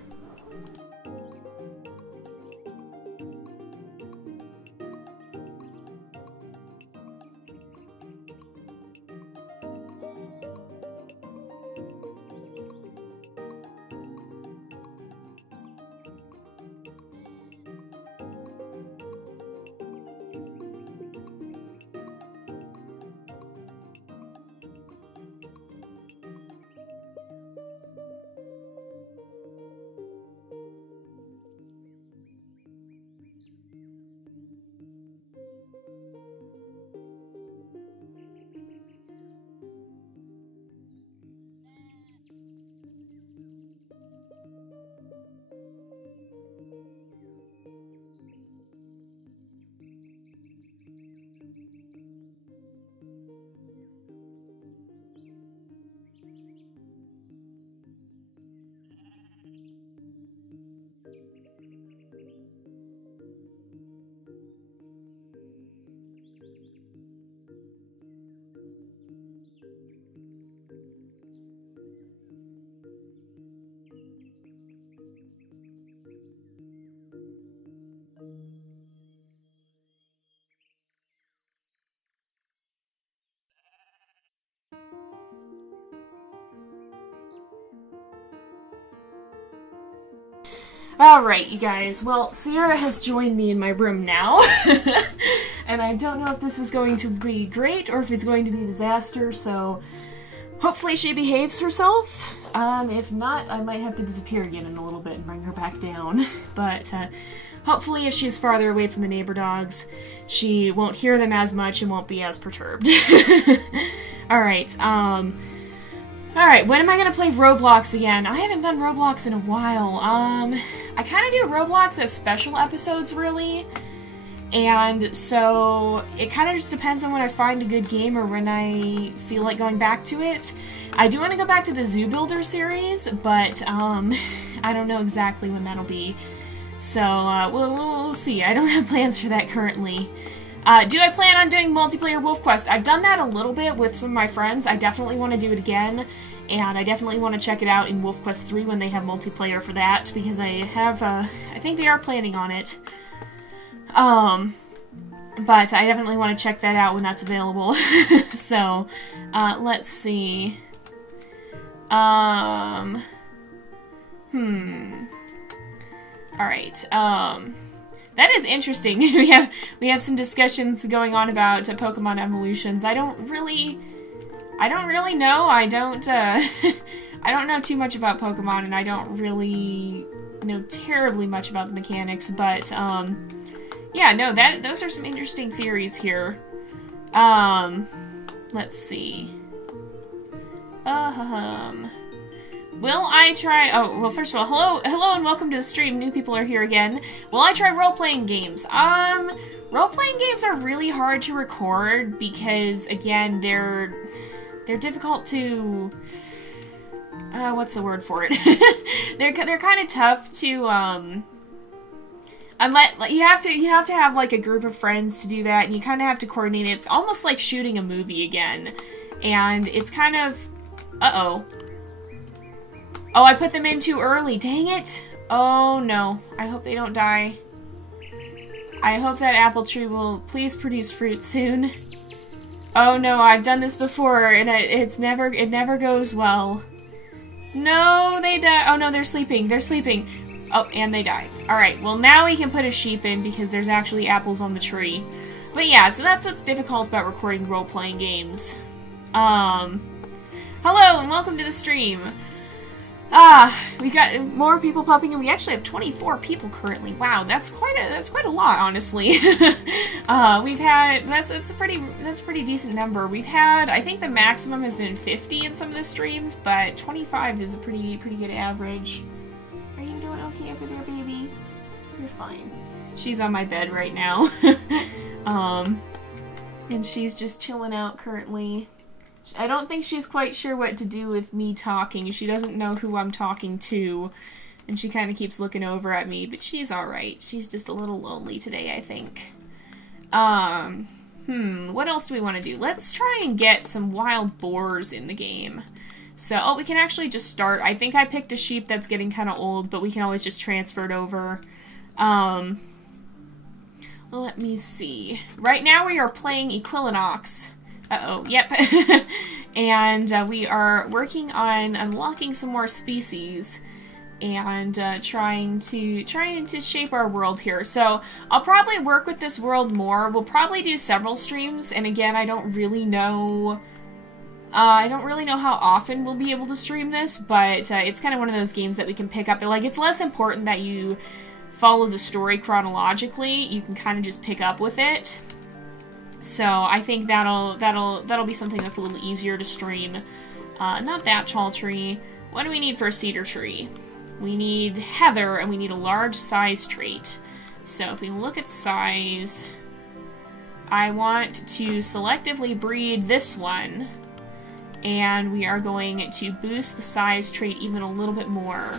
Alright, you guys. Well, Sierra has joined me in my room now. And I don't know if this is going to be great or if it's going to be a disaster, so hopefully she behaves herself. If not, I might have to disappear again in a little bit and bring her back down. But, hopefully if she's farther away from the neighbor dogs, she won't hear them as much and won't be as perturbed. Alright, alright, when am I gonna play Roblox again? I haven't done Roblox in a while. I kind of do Roblox as special episodes, really. And so, it kind of just depends on when I find a good game or when I feel like going back to it. I do want to go back to the Zoo Builder series, but, I don't know exactly when that'll be. So, we'll see. I don't have plans for that currently. Do I plan on doing multiplayer Wolf Quest? I've done that a little bit with some of my friends. I definitely want to do it again, and I definitely want to check it out in Wolf Quest 3 when they have multiplayer for that, because I have, I think they are planning on it. But I definitely want to check that out when that's available. So, let's see. Alright, that is interesting. we have some discussions going on about Pokemon evolutions. I don't really know. I don't know too much about Pokemon, and I don't really know terribly much about the mechanics, but, yeah, no, those are some interesting theories here. Let's see. Will I try... Oh, well, first of all, hello and welcome to the stream. New people are here again. Will I try role-playing games? Role-playing games are really hard to record because, again, they're difficult to... what's the word for it? They're kind of tough to, unless, you have to have, like, a group of friends to do that, and you kind of have to coordinate it. It's almost like shooting a movie again. And it's kind of... Uh-oh. Oh, I put them in too early. Dang it. Oh, no. I hope they don't die. I hope that apple tree will please produce fruit soon. Oh, no. I've done this before, and it never goes well. No, they die. Oh, no, they're sleeping. They're sleeping. Oh, and they died. Alright, well, now we can put a sheep in because there's actually apples on the tree. But yeah, so that's what's difficult about recording role-playing games. Hello, and welcome to the stream. We got more people popping in. We actually have 24 people currently. Wow, that's quite a lot, honestly. That's a pretty decent number. We've had, I think the maximum has been 50 in some of the streams, but 25 is a pretty good average. Are you doing okay over there, baby? You're fine. She's on my bed right now. And she's just chilling out currently. I don't think she's quite sure what to do with me talking. She doesn't know who I'm talking to, and she kind of keeps looking over at me, but she's alright. She's just a little lonely today, I think. What else do we want to do? Let's try and get some wild boars in the game. So, oh, we can actually just start. I think I picked a sheep that's getting kind of old, but we can always just transfer it over. Well, let me see. Right now we are playing Equilinox. Uh-oh, yep. And we are working on unlocking some more species and trying to shape our world here. So I'll probably work with this world more. We'll probably do several streams, and again, I don't really know how often we'll be able to stream this, but it's kind of one of those games that we can pick up. Like, it's less important that you follow the story chronologically. You can kind of just pick up with it. So I think that'll be something that's a little easier to stream. Not that tall tree. What do we need for a cedar tree? We need heather, and we need a large size trait. So if we look at size, I want to selectively breed this one, and we are going to boost the size trait even a little bit more.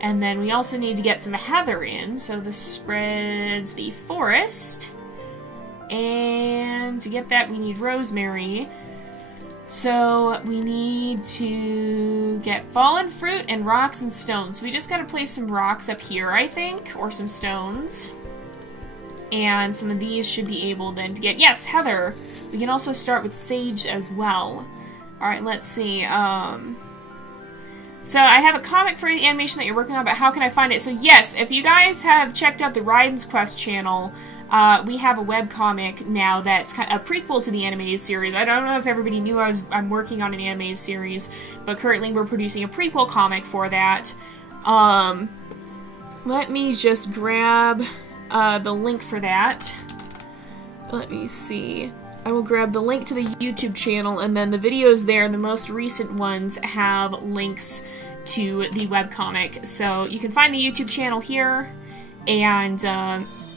And then we also need to get some heather in, so this spreads the forest. And to get that, we need rosemary. So we need to get fallen fruit and rocks and stones. So we just gotta place some rocks up here, I think, or some stones. And some of these should be able then to get, yes, heather. We can also start with sage as well. Alright, let's see. So I have a comic for the animation that you're working on, but how can I find it? So yes, if you guys have checked out the Ryan's Quest channel, we have a webcomic now that's kind of a prequel to the animated series. I don't know if everybody knew I'm working on an animated series, but currently we're producing a prequel comic for that. Let me just grab the link for that. Let me see. I will grab the link to the YouTube channel, and then the videos there, the most recent ones, have links to the webcomic. So you can find the YouTube channel here, and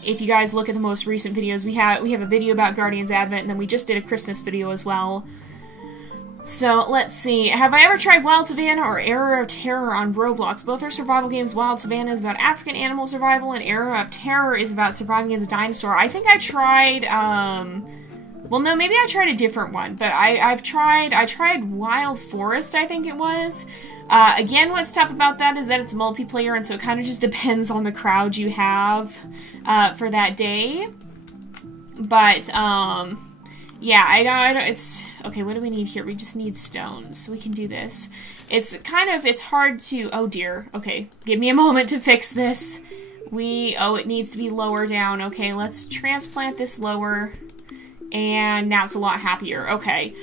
if you guys look at the most recent videos, we have a video about Guardians Advent, and then we just did a Christmas video as well. So, let's see. Have I ever tried Wild Savannah or Era of Terror on Roblox? Both are survival games. Wild Savannah is about African animal survival, and Era of Terror is about surviving as a dinosaur. I think I tried, well, no, maybe I tried a different one, but I tried Wild Forest, I think it was. Again, what's tough about that is that it's multiplayer, and so it kind of just depends on the crowd you have, for that day. But, yeah, I don't, it's, okay, what do we need here? We just need stones. We can do this. It's hard to, oh dear, okay, give me a moment to fix this. Oh, it needs to be lower down. Okay, let's transplant this lower, and now it's a lot happier. Okay,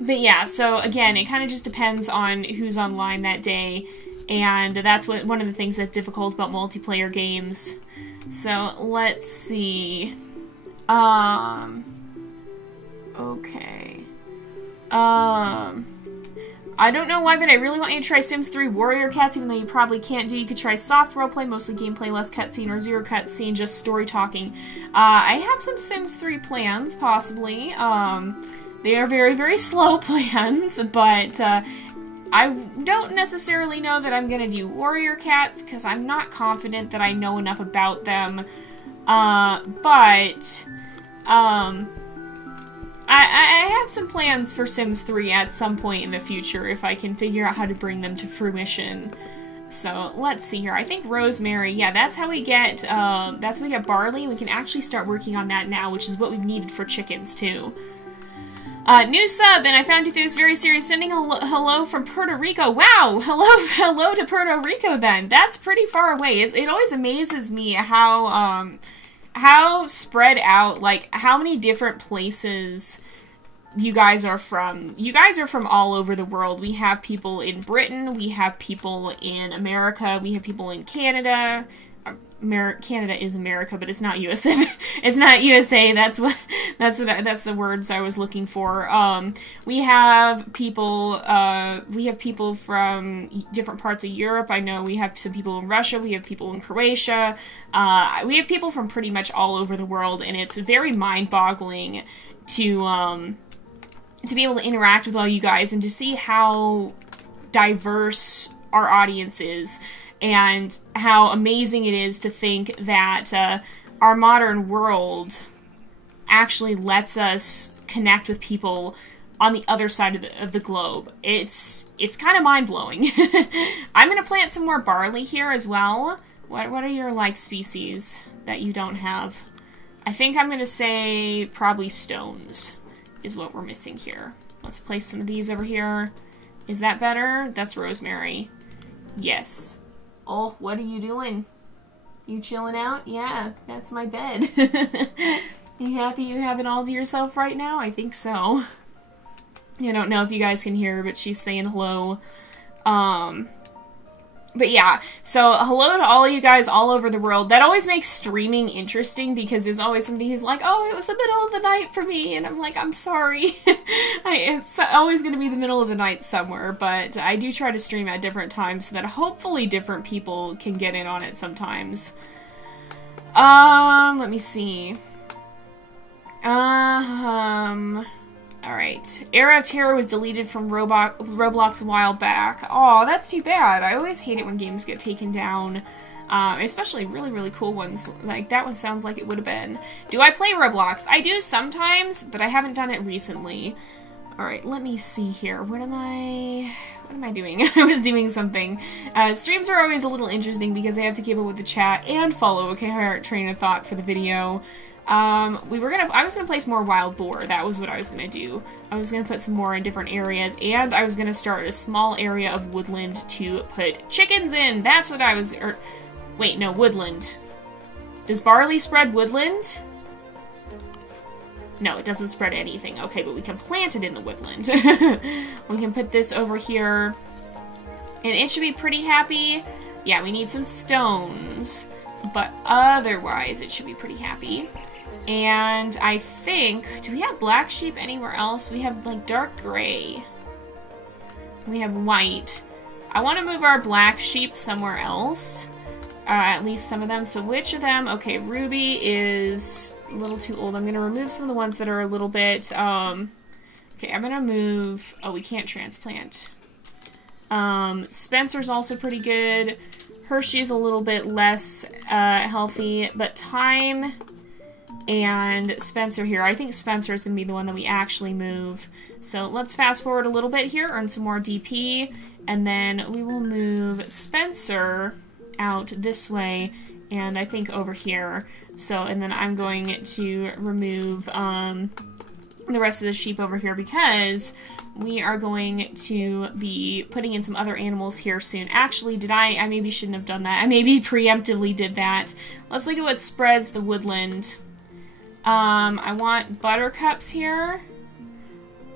but yeah, so again, it kind of just depends on who's online that day, and that's one of the things that's difficult about multiplayer games. So, let's see. Okay. I don't know why, but I really want you to try Sims 3 Warrior Cats, even though you probably can't do. You could try soft roleplay, mostly gameplay, less cutscene, or zero cutscene, just story talking. I have some Sims 3 plans, possibly. They are very, very slow plans, but, I don't necessarily know that I'm gonna do Warrior Cats, because I'm not confident that I know enough about them. I have some plans for Sims 3 at some point in the future if I can figure out how to bring them to fruition. So, let's see here. I think rosemary, yeah, that's how we get barley. We can actually start working on that now, which is what we've needed for chickens, too. New sub, and I found you through this very series. Sending a hello from Puerto Rico. Wow! Hello to Puerto Rico, then. That's pretty far away. It always amazes me how spread out, like, how many different places you guys are from. You guys are from all over the world. We have people in Britain, we have people in America, we have people in Canada. Canada is America, but it's not USA. It's not USA. That's the words I was looking for. We have people from different parts of Europe. I know we have some people in Russia. We have people in Croatia. We have people from pretty much all over the world, and it's very mind-boggling to be able to interact with all you guys and to see how diverse our audience is. And how amazing it is to think that our modern world actually lets us connect with people on the other side of the globe. It's kind of mind-blowing. I'm going to plant some more barley here as well. What are your, like, species that you don't have? I think I'm going to say probably stones is what we're missing here. Let's place some of these over here. Is that better? That's rosemary. Yes. Oh, what are you doing? You chilling out? Yeah, that's my bed. You happy you have it all to yourself right now? I think so. I don't know if you guys can hear her, but she's saying hello. But yeah, so hello to all of you guys all over the world. That always makes streaming interesting because there's always somebody who's like, oh, it was the middle of the night for me, and I'm like, I'm sorry. It's always going to be the middle of the night somewhere, but I do try to stream at different times so that hopefully different people can get in on it sometimes. Let me see. Alright. Era of Terror was deleted from Roblox a while back. Aw, that's too bad. I always hate it when games get taken down. Especially really, really cool ones. Like, that one sounds like it would have been. Do I play Roblox? I do sometimes, but I haven't done it recently. Alright, let me see here. What am I doing? I was doing something. Streams are always a little interesting because I have to keep up with the chat and follow a coherent train of thought for the video. I was gonna place more wild boar. That was what I was gonna do. I was gonna put some more in different areas, and I was gonna start a small area of woodland to put chickens in. That's what I was, wait, no, woodland. Does barley spread woodland? No, it doesn't spread anything. Okay, but we can plant it in the woodland. We can put this over here. And it should be pretty happy. Yeah, we need some stones. But otherwise, it should be pretty happy. And I think... Do we have black sheep anywhere else? We have, like, dark gray. We have white. I want to move our black sheep somewhere else. At least some of them. So which of them? Okay, Ruby is a little too old. I'm going to remove some of the ones that are a little bit... okay, I'm going to move... Oh, we can't transplant. Spencer's also pretty good. Hershey's a little bit less healthy. But Time and Spencer here. I think Spencer is going to be the one that we actually move. So let's fast forward a little bit here. Earn some more DP. And then we will move Spencer out this way, and I think over here. So, and then I'm going to remove the rest of the sheep over here because we are going to be putting in some other animals here soon. Actually, I maybe shouldn't have done that. I maybe preemptively did that. Let's look at what spreads the woodland. I want buttercups here,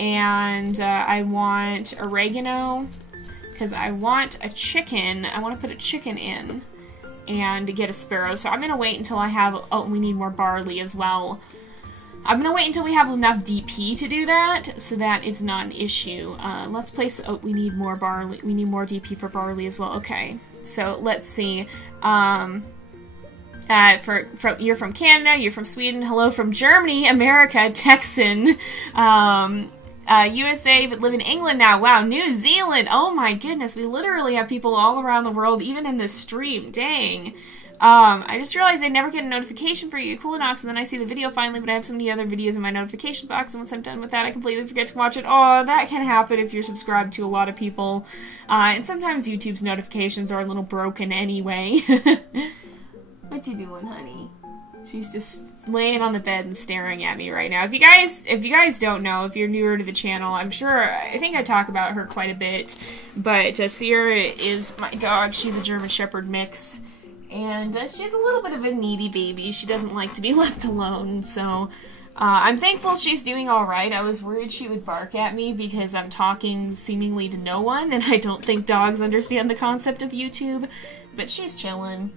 and I want oregano. Because I want a chicken. I want to put a chicken in and get a sparrow. So I'm going to wait until I have... Oh, we need more barley as well. I'm going to wait until we have enough DP to do that so that it's not an issue. Let's place... Oh, we need more barley. We need more DP for barley as well. Okay. So let's see. You're from Canada. You're from Sweden. Hello from Germany, America, Texan. USA, but live in England now. Wow, New Zealand. Oh my goodness, we literally have people all around the world, even in this stream. Dang. I just realized I never get a notification for Equilinox, and then I see the video finally, but I have so many other videos in my notification box, and once I'm done with that, I completely forget to watch it. Oh, that can happen if you're subscribed to a lot of people. And sometimes YouTube's notifications are a little broken anyway. What you doing, honey? She's just laying on the bed and staring at me right now. If you guys don't know, if you're newer to the channel, I think I talk about her quite a bit, but Sierra is my dog. She's a German Shepherd mix, and she's a little bit of a needy baby. She doesn't like to be left alone, so I'm thankful she's doing alright. I was worried she would bark at me because I'm talking seemingly to no one, and I don't think dogs understand the concept of YouTube, but she's chilling.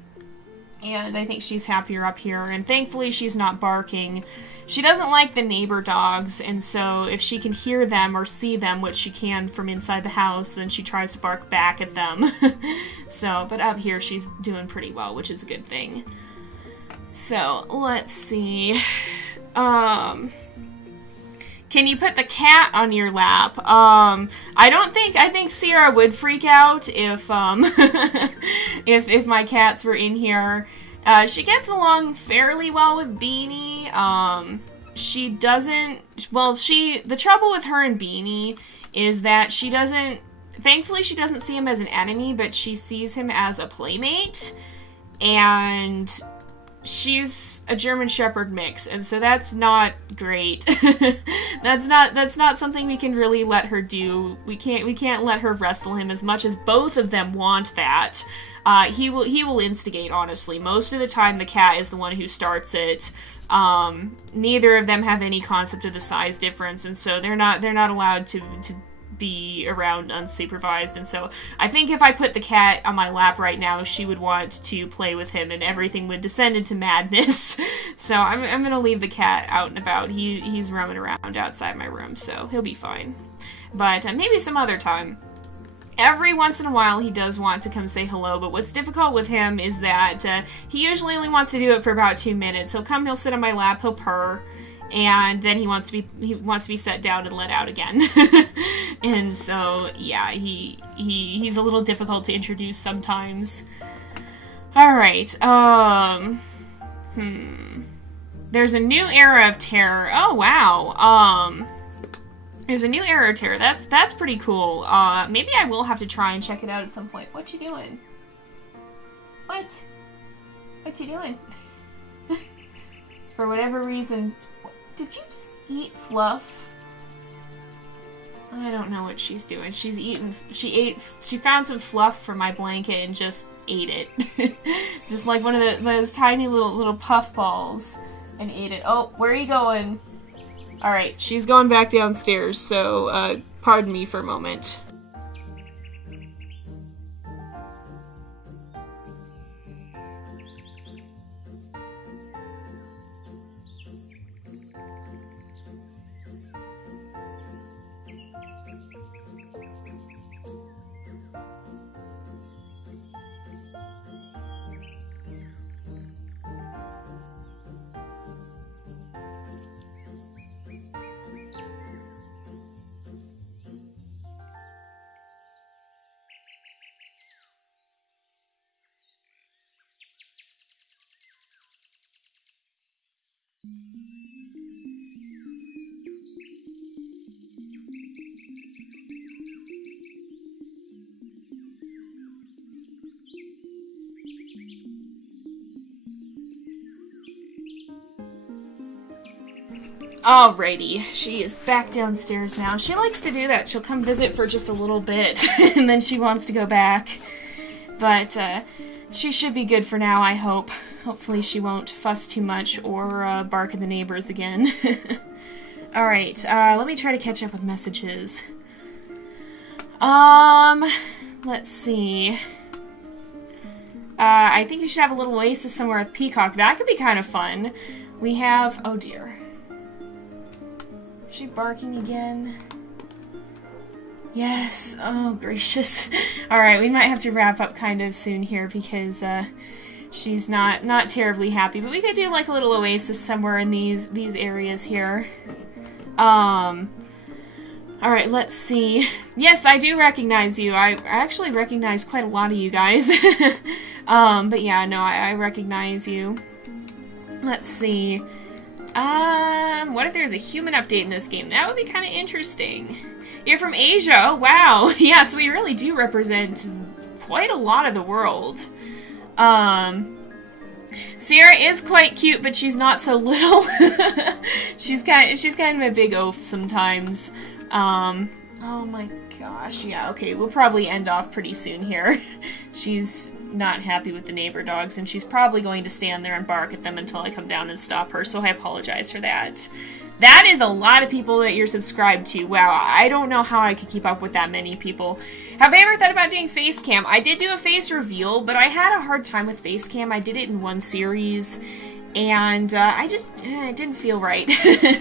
And I think she's happier up here, and thankfully she's not barking. She doesn't like the neighbor dogs, and so if she can hear them or see them, which she can from inside the house, then she tries to bark back at them. So, but up here she's doing pretty well, which is a good thing. So, let's see. Can you put the cat on your lap? I think Sierra would freak out if, if my cats were in here. She gets along fairly well with Beanie. She doesn't, well, the trouble with her and Beanie is that thankfully she doesn't see him as an enemy, but she sees him as a playmate, and she's a German Shepherd mix, and so that's not great. That's not something we can really let her do. We can't let her wrestle him as much as both of them want that. He will instigate, honestly. Most of the time the cat is the one who starts it. Neither of them have any concept of the size difference, and so they're not allowed to be around unsupervised, and so I think if I put the cat on my lap right now, she would want to play with him and everything would descend into madness. So I'm gonna leave the cat out and about. He's roaming around outside my room, so he'll be fine. But maybe some other time. Every once in a while he does want to come say hello, but what's difficult with him is that he usually only wants to do it for about 2 minutes. He'll sit on my lap, he'll purr, and then he wants to be set down and let out again. And so, yeah, he's a little difficult to introduce sometimes. Alright, There's a new era of terror. Oh, wow. There's a new era of terror. That's pretty cool. Maybe I will have to try and check it out at some point. What you doing? What you doing? For whatever reason... Did you just eat Fluff? I don't know what she's doing. She's eating, she found some fluff from my blanket and just ate it. Just like one of those tiny little puff balls and ate it. Oh, where are you going? Alright, she's going back downstairs, so, pardon me for a moment. Alrighty, she is back downstairs now. She likes to do that. She'll come visit for just a little bit, and then she wants to go back. But, she should be good for now, I hope. Hopefully she won't fuss too much or, bark at the neighbors again. Alright, let me try to catch up with messages. Let's see. I think you should have a little oasis somewhere with Peacock. That could be kind of fun. We have... oh dear. Is she barking again? Yes. Oh, gracious. Alright, we might have to wrap up kind of soon here because, she's not terribly happy. But we could do, like, a little oasis somewhere in these areas here. Alright, let's see. Yes, I do recognize you. I actually recognize quite a lot of you guys. But yeah, no, I recognize you. Let's see. What if there's a human update in this game? That would be kind of interesting. You're from Asia? Oh, wow. Yeah, so we really do represent quite a lot of the world. Sierra is quite cute, but she's not so little. she's kind of a big oaf sometimes. Oh my gosh, yeah, okay, we'll probably end off pretty soon here. She's not happy with the neighbor dogs, and she's probably going to stand there and bark at them until I come down and stop her, so I apologize for that. That is a lot of people that you're subscribed to. Wow, I don't know how I could keep up with that many people. Have I ever thought about doing face cam? I did do a face reveal, but I had a hard time with face cam. I did it in one series, and I just it didn't feel right.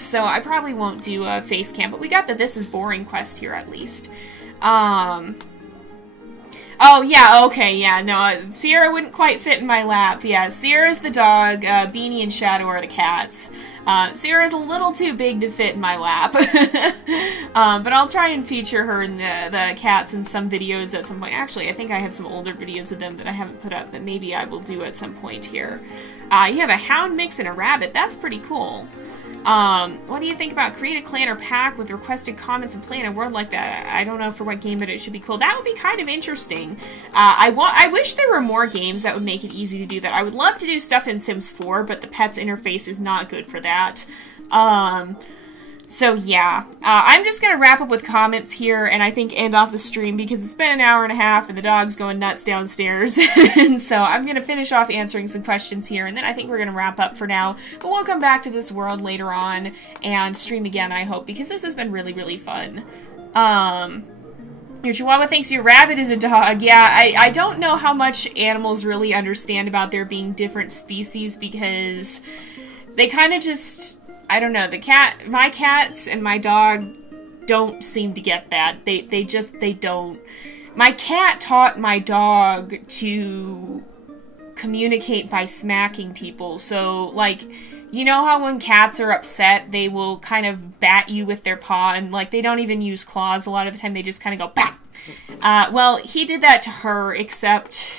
So I probably won't do a face cam, but we got the This Is Boring quest here at least. Oh, yeah, okay, yeah, no, Sierra wouldn't quite fit in my lap. Yeah, Sierra's the dog, Beanie and Shadow are the cats. Sierra's a little too big to fit in my lap. But I'll try and feature her and the cats in some videos at some point. Actually, I think I have some older videos of them that I haven't put up that maybe I will do at some point here. You have a hound mix and a rabbit. That's pretty cool. What do you think about create a clan or pack with requested comments and play in a world like that? I don't know for what game, but it should be cool. That would be kind of interesting. I wish there were more games that would make it easy to do that. I would love to do stuff in Sims 4, but the pets interface is not good for that. So yeah, I'm just gonna wrap up with comments here and I think end off the stream because it's been an hour and a half and the dog's going nuts downstairs. And so I'm gonna finish off answering some questions here and then I think we're gonna wrap up for now. But we'll come back to this world later on and stream again, I hope, because this has been really, really fun. Your Chihuahua thinks your rabbit is a dog. Yeah, I don't know how much animals really understand about there being different species because they kind of just... I don't know, my cats and my dog don't seem to get that. They don't. My cat taught my dog to communicate by smacking people. So, like, you know how when cats are upset, they will kind of bat you with their paw, and, like, they don't even use claws a lot of the time. They just kind of go, bat! Well, he did that to her, except...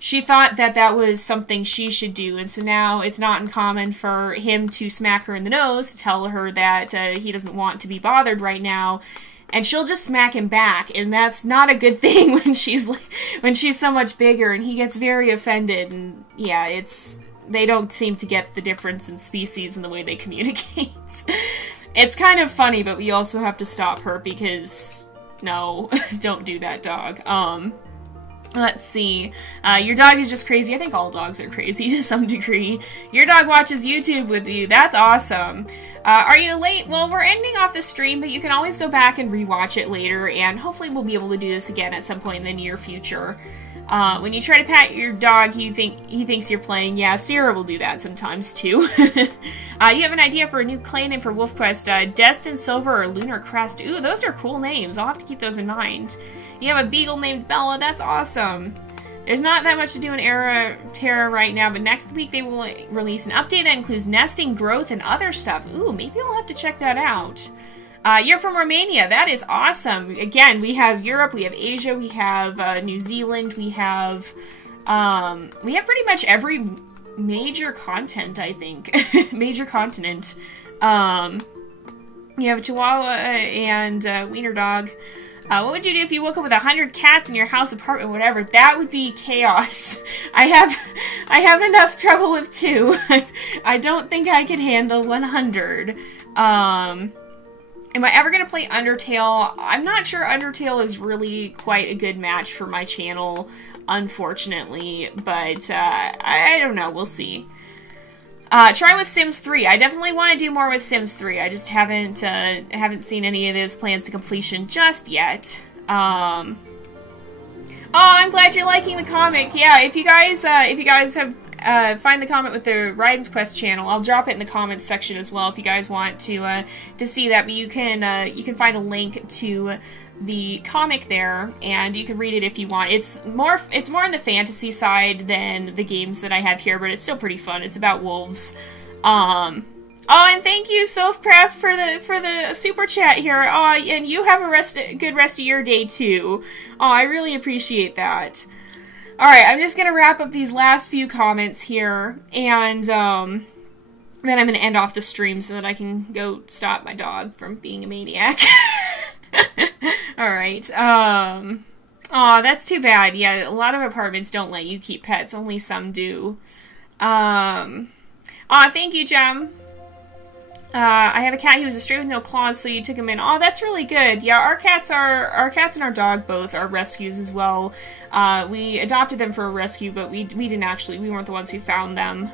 she thought that that was something she should do, and so now it's not uncommon for him to smack her in the nose to tell her that he doesn't want to be bothered right now, and she'll just smack him back, and that's not a good thing when she's so much bigger, and he gets very offended, and yeah, they don't seem to get the difference in species and the way they communicate. It's kind of funny, but we also have to stop her because, no, don't do that, dog. Let's see. Your dog is just crazy. I think all dogs are crazy to some degree. Your dog watches YouTube with you. That's awesome. Are you late? Well, we're ending off the stream, but you can always go back and rewatch it later, and hopefully we'll be able to do this again at some point in the near future. When you try to pat your dog, he thinks you're playing. Yeah, Sarah will do that sometimes, too. You have an idea for a new clay name for WolfQuest. Destin Silver or Lunar Crest. Ooh, those are cool names. I'll have to keep those in mind. You have a beagle named Bella. That's awesome. There's not that much to do in Era Terra right now, but next week they will release an update that includes nesting, growth, and other stuff. Ooh, maybe I'll have to check that out. You're from Romania. That is awesome. Again, we have Europe, we have Asia, we have New Zealand, we have pretty much every major continent, I think. Major continent. You have a Chihuahua and Wiener Dog. What would you do if you woke up with 100 cats in your house, apartment, whatever? That would be chaos. I have enough trouble with 2. I don't think I could handle 100. Am I ever going to play Undertale? I'm not sure Undertale is really quite a good match for my channel, unfortunately, but I don't know. We'll see. Try with Sims 3. I definitely want to do more with Sims 3. I just haven't seen any of those plans to completion just yet. Oh, I'm glad you're liking the comic. Yeah, if you guys have find the comment with the Raiden's Quest channel, I'll drop it in the comments section as well if you guys want to see that. But you can find a link to the comic there, and you can read it if you want. It's more on the fantasy side than the games that I have here, but it's still pretty fun. It's about wolves. Oh, and thank you, Sofcraft, for the super chat here. Oh, and you have a good rest of your day too. Oh, I really appreciate that. All right, I'm just gonna wrap up these last few comments here, and then I'm gonna end off the stream so that I can go stop my dog from being a maniac. Alright, aw, that's too bad. Yeah, a lot of apartments don't let you keep pets, only some do. Aw, thank you, Jem. I have a cat, he was a stray with no claws, so you took him in. Oh, that's really good. Yeah, our cats and our dog both are rescues as well. We adopted them for a rescue, but we weren't the ones who found them.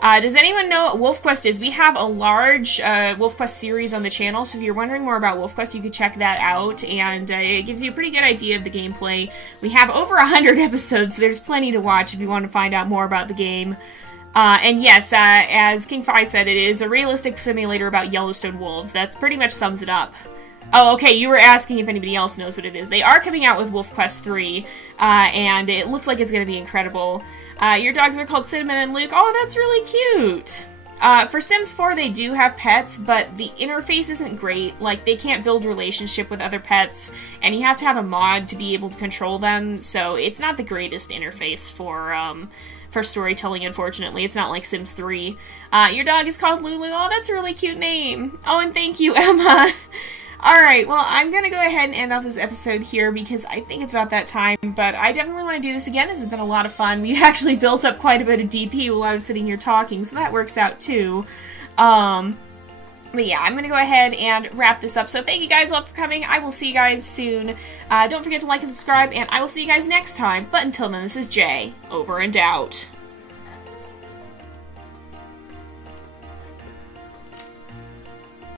Does anyone know what WolfQuest is? We have a large WolfQuest series on the channel, so if you're wondering more about WolfQuest, you could check that out, and it gives you a pretty good idea of the gameplay. We have over 100 episodes, so there's plenty to watch if you want to find out more about the game. And yes, as King Fi said, it is a realistic simulator about Yellowstone wolves. That's pretty much sums it up. Oh, okay, you were asking if anybody else knows what it is. They are coming out with WolfQuest 3, and it looks like it's going to be incredible. Your dogs are called Cinnamon and Luke. Oh, that's really cute! For Sims 4, they do have pets, but the interface isn't great. Like, they can't build relationship with other pets, and you have to have a mod to be able to control them, so it's not the greatest interface for storytelling, unfortunately. It's not like Sims 3. Your dog is called Lulu. Oh, that's a really cute name. Oh, and thank you, Emma. Alright, well, I'm gonna go ahead and end off this episode here because I think it's about that time, but I definitely want to do this again. This has been a lot of fun. We actually built up quite a bit of DP while I was sitting here talking, so that works out too. But yeah, I'm gonna go ahead and wrap this up. So thank you guys all for coming. I will see you guys soon. Don't forget to like and subscribe, and I will see you guys next time. But until then, this is Jay, over and out.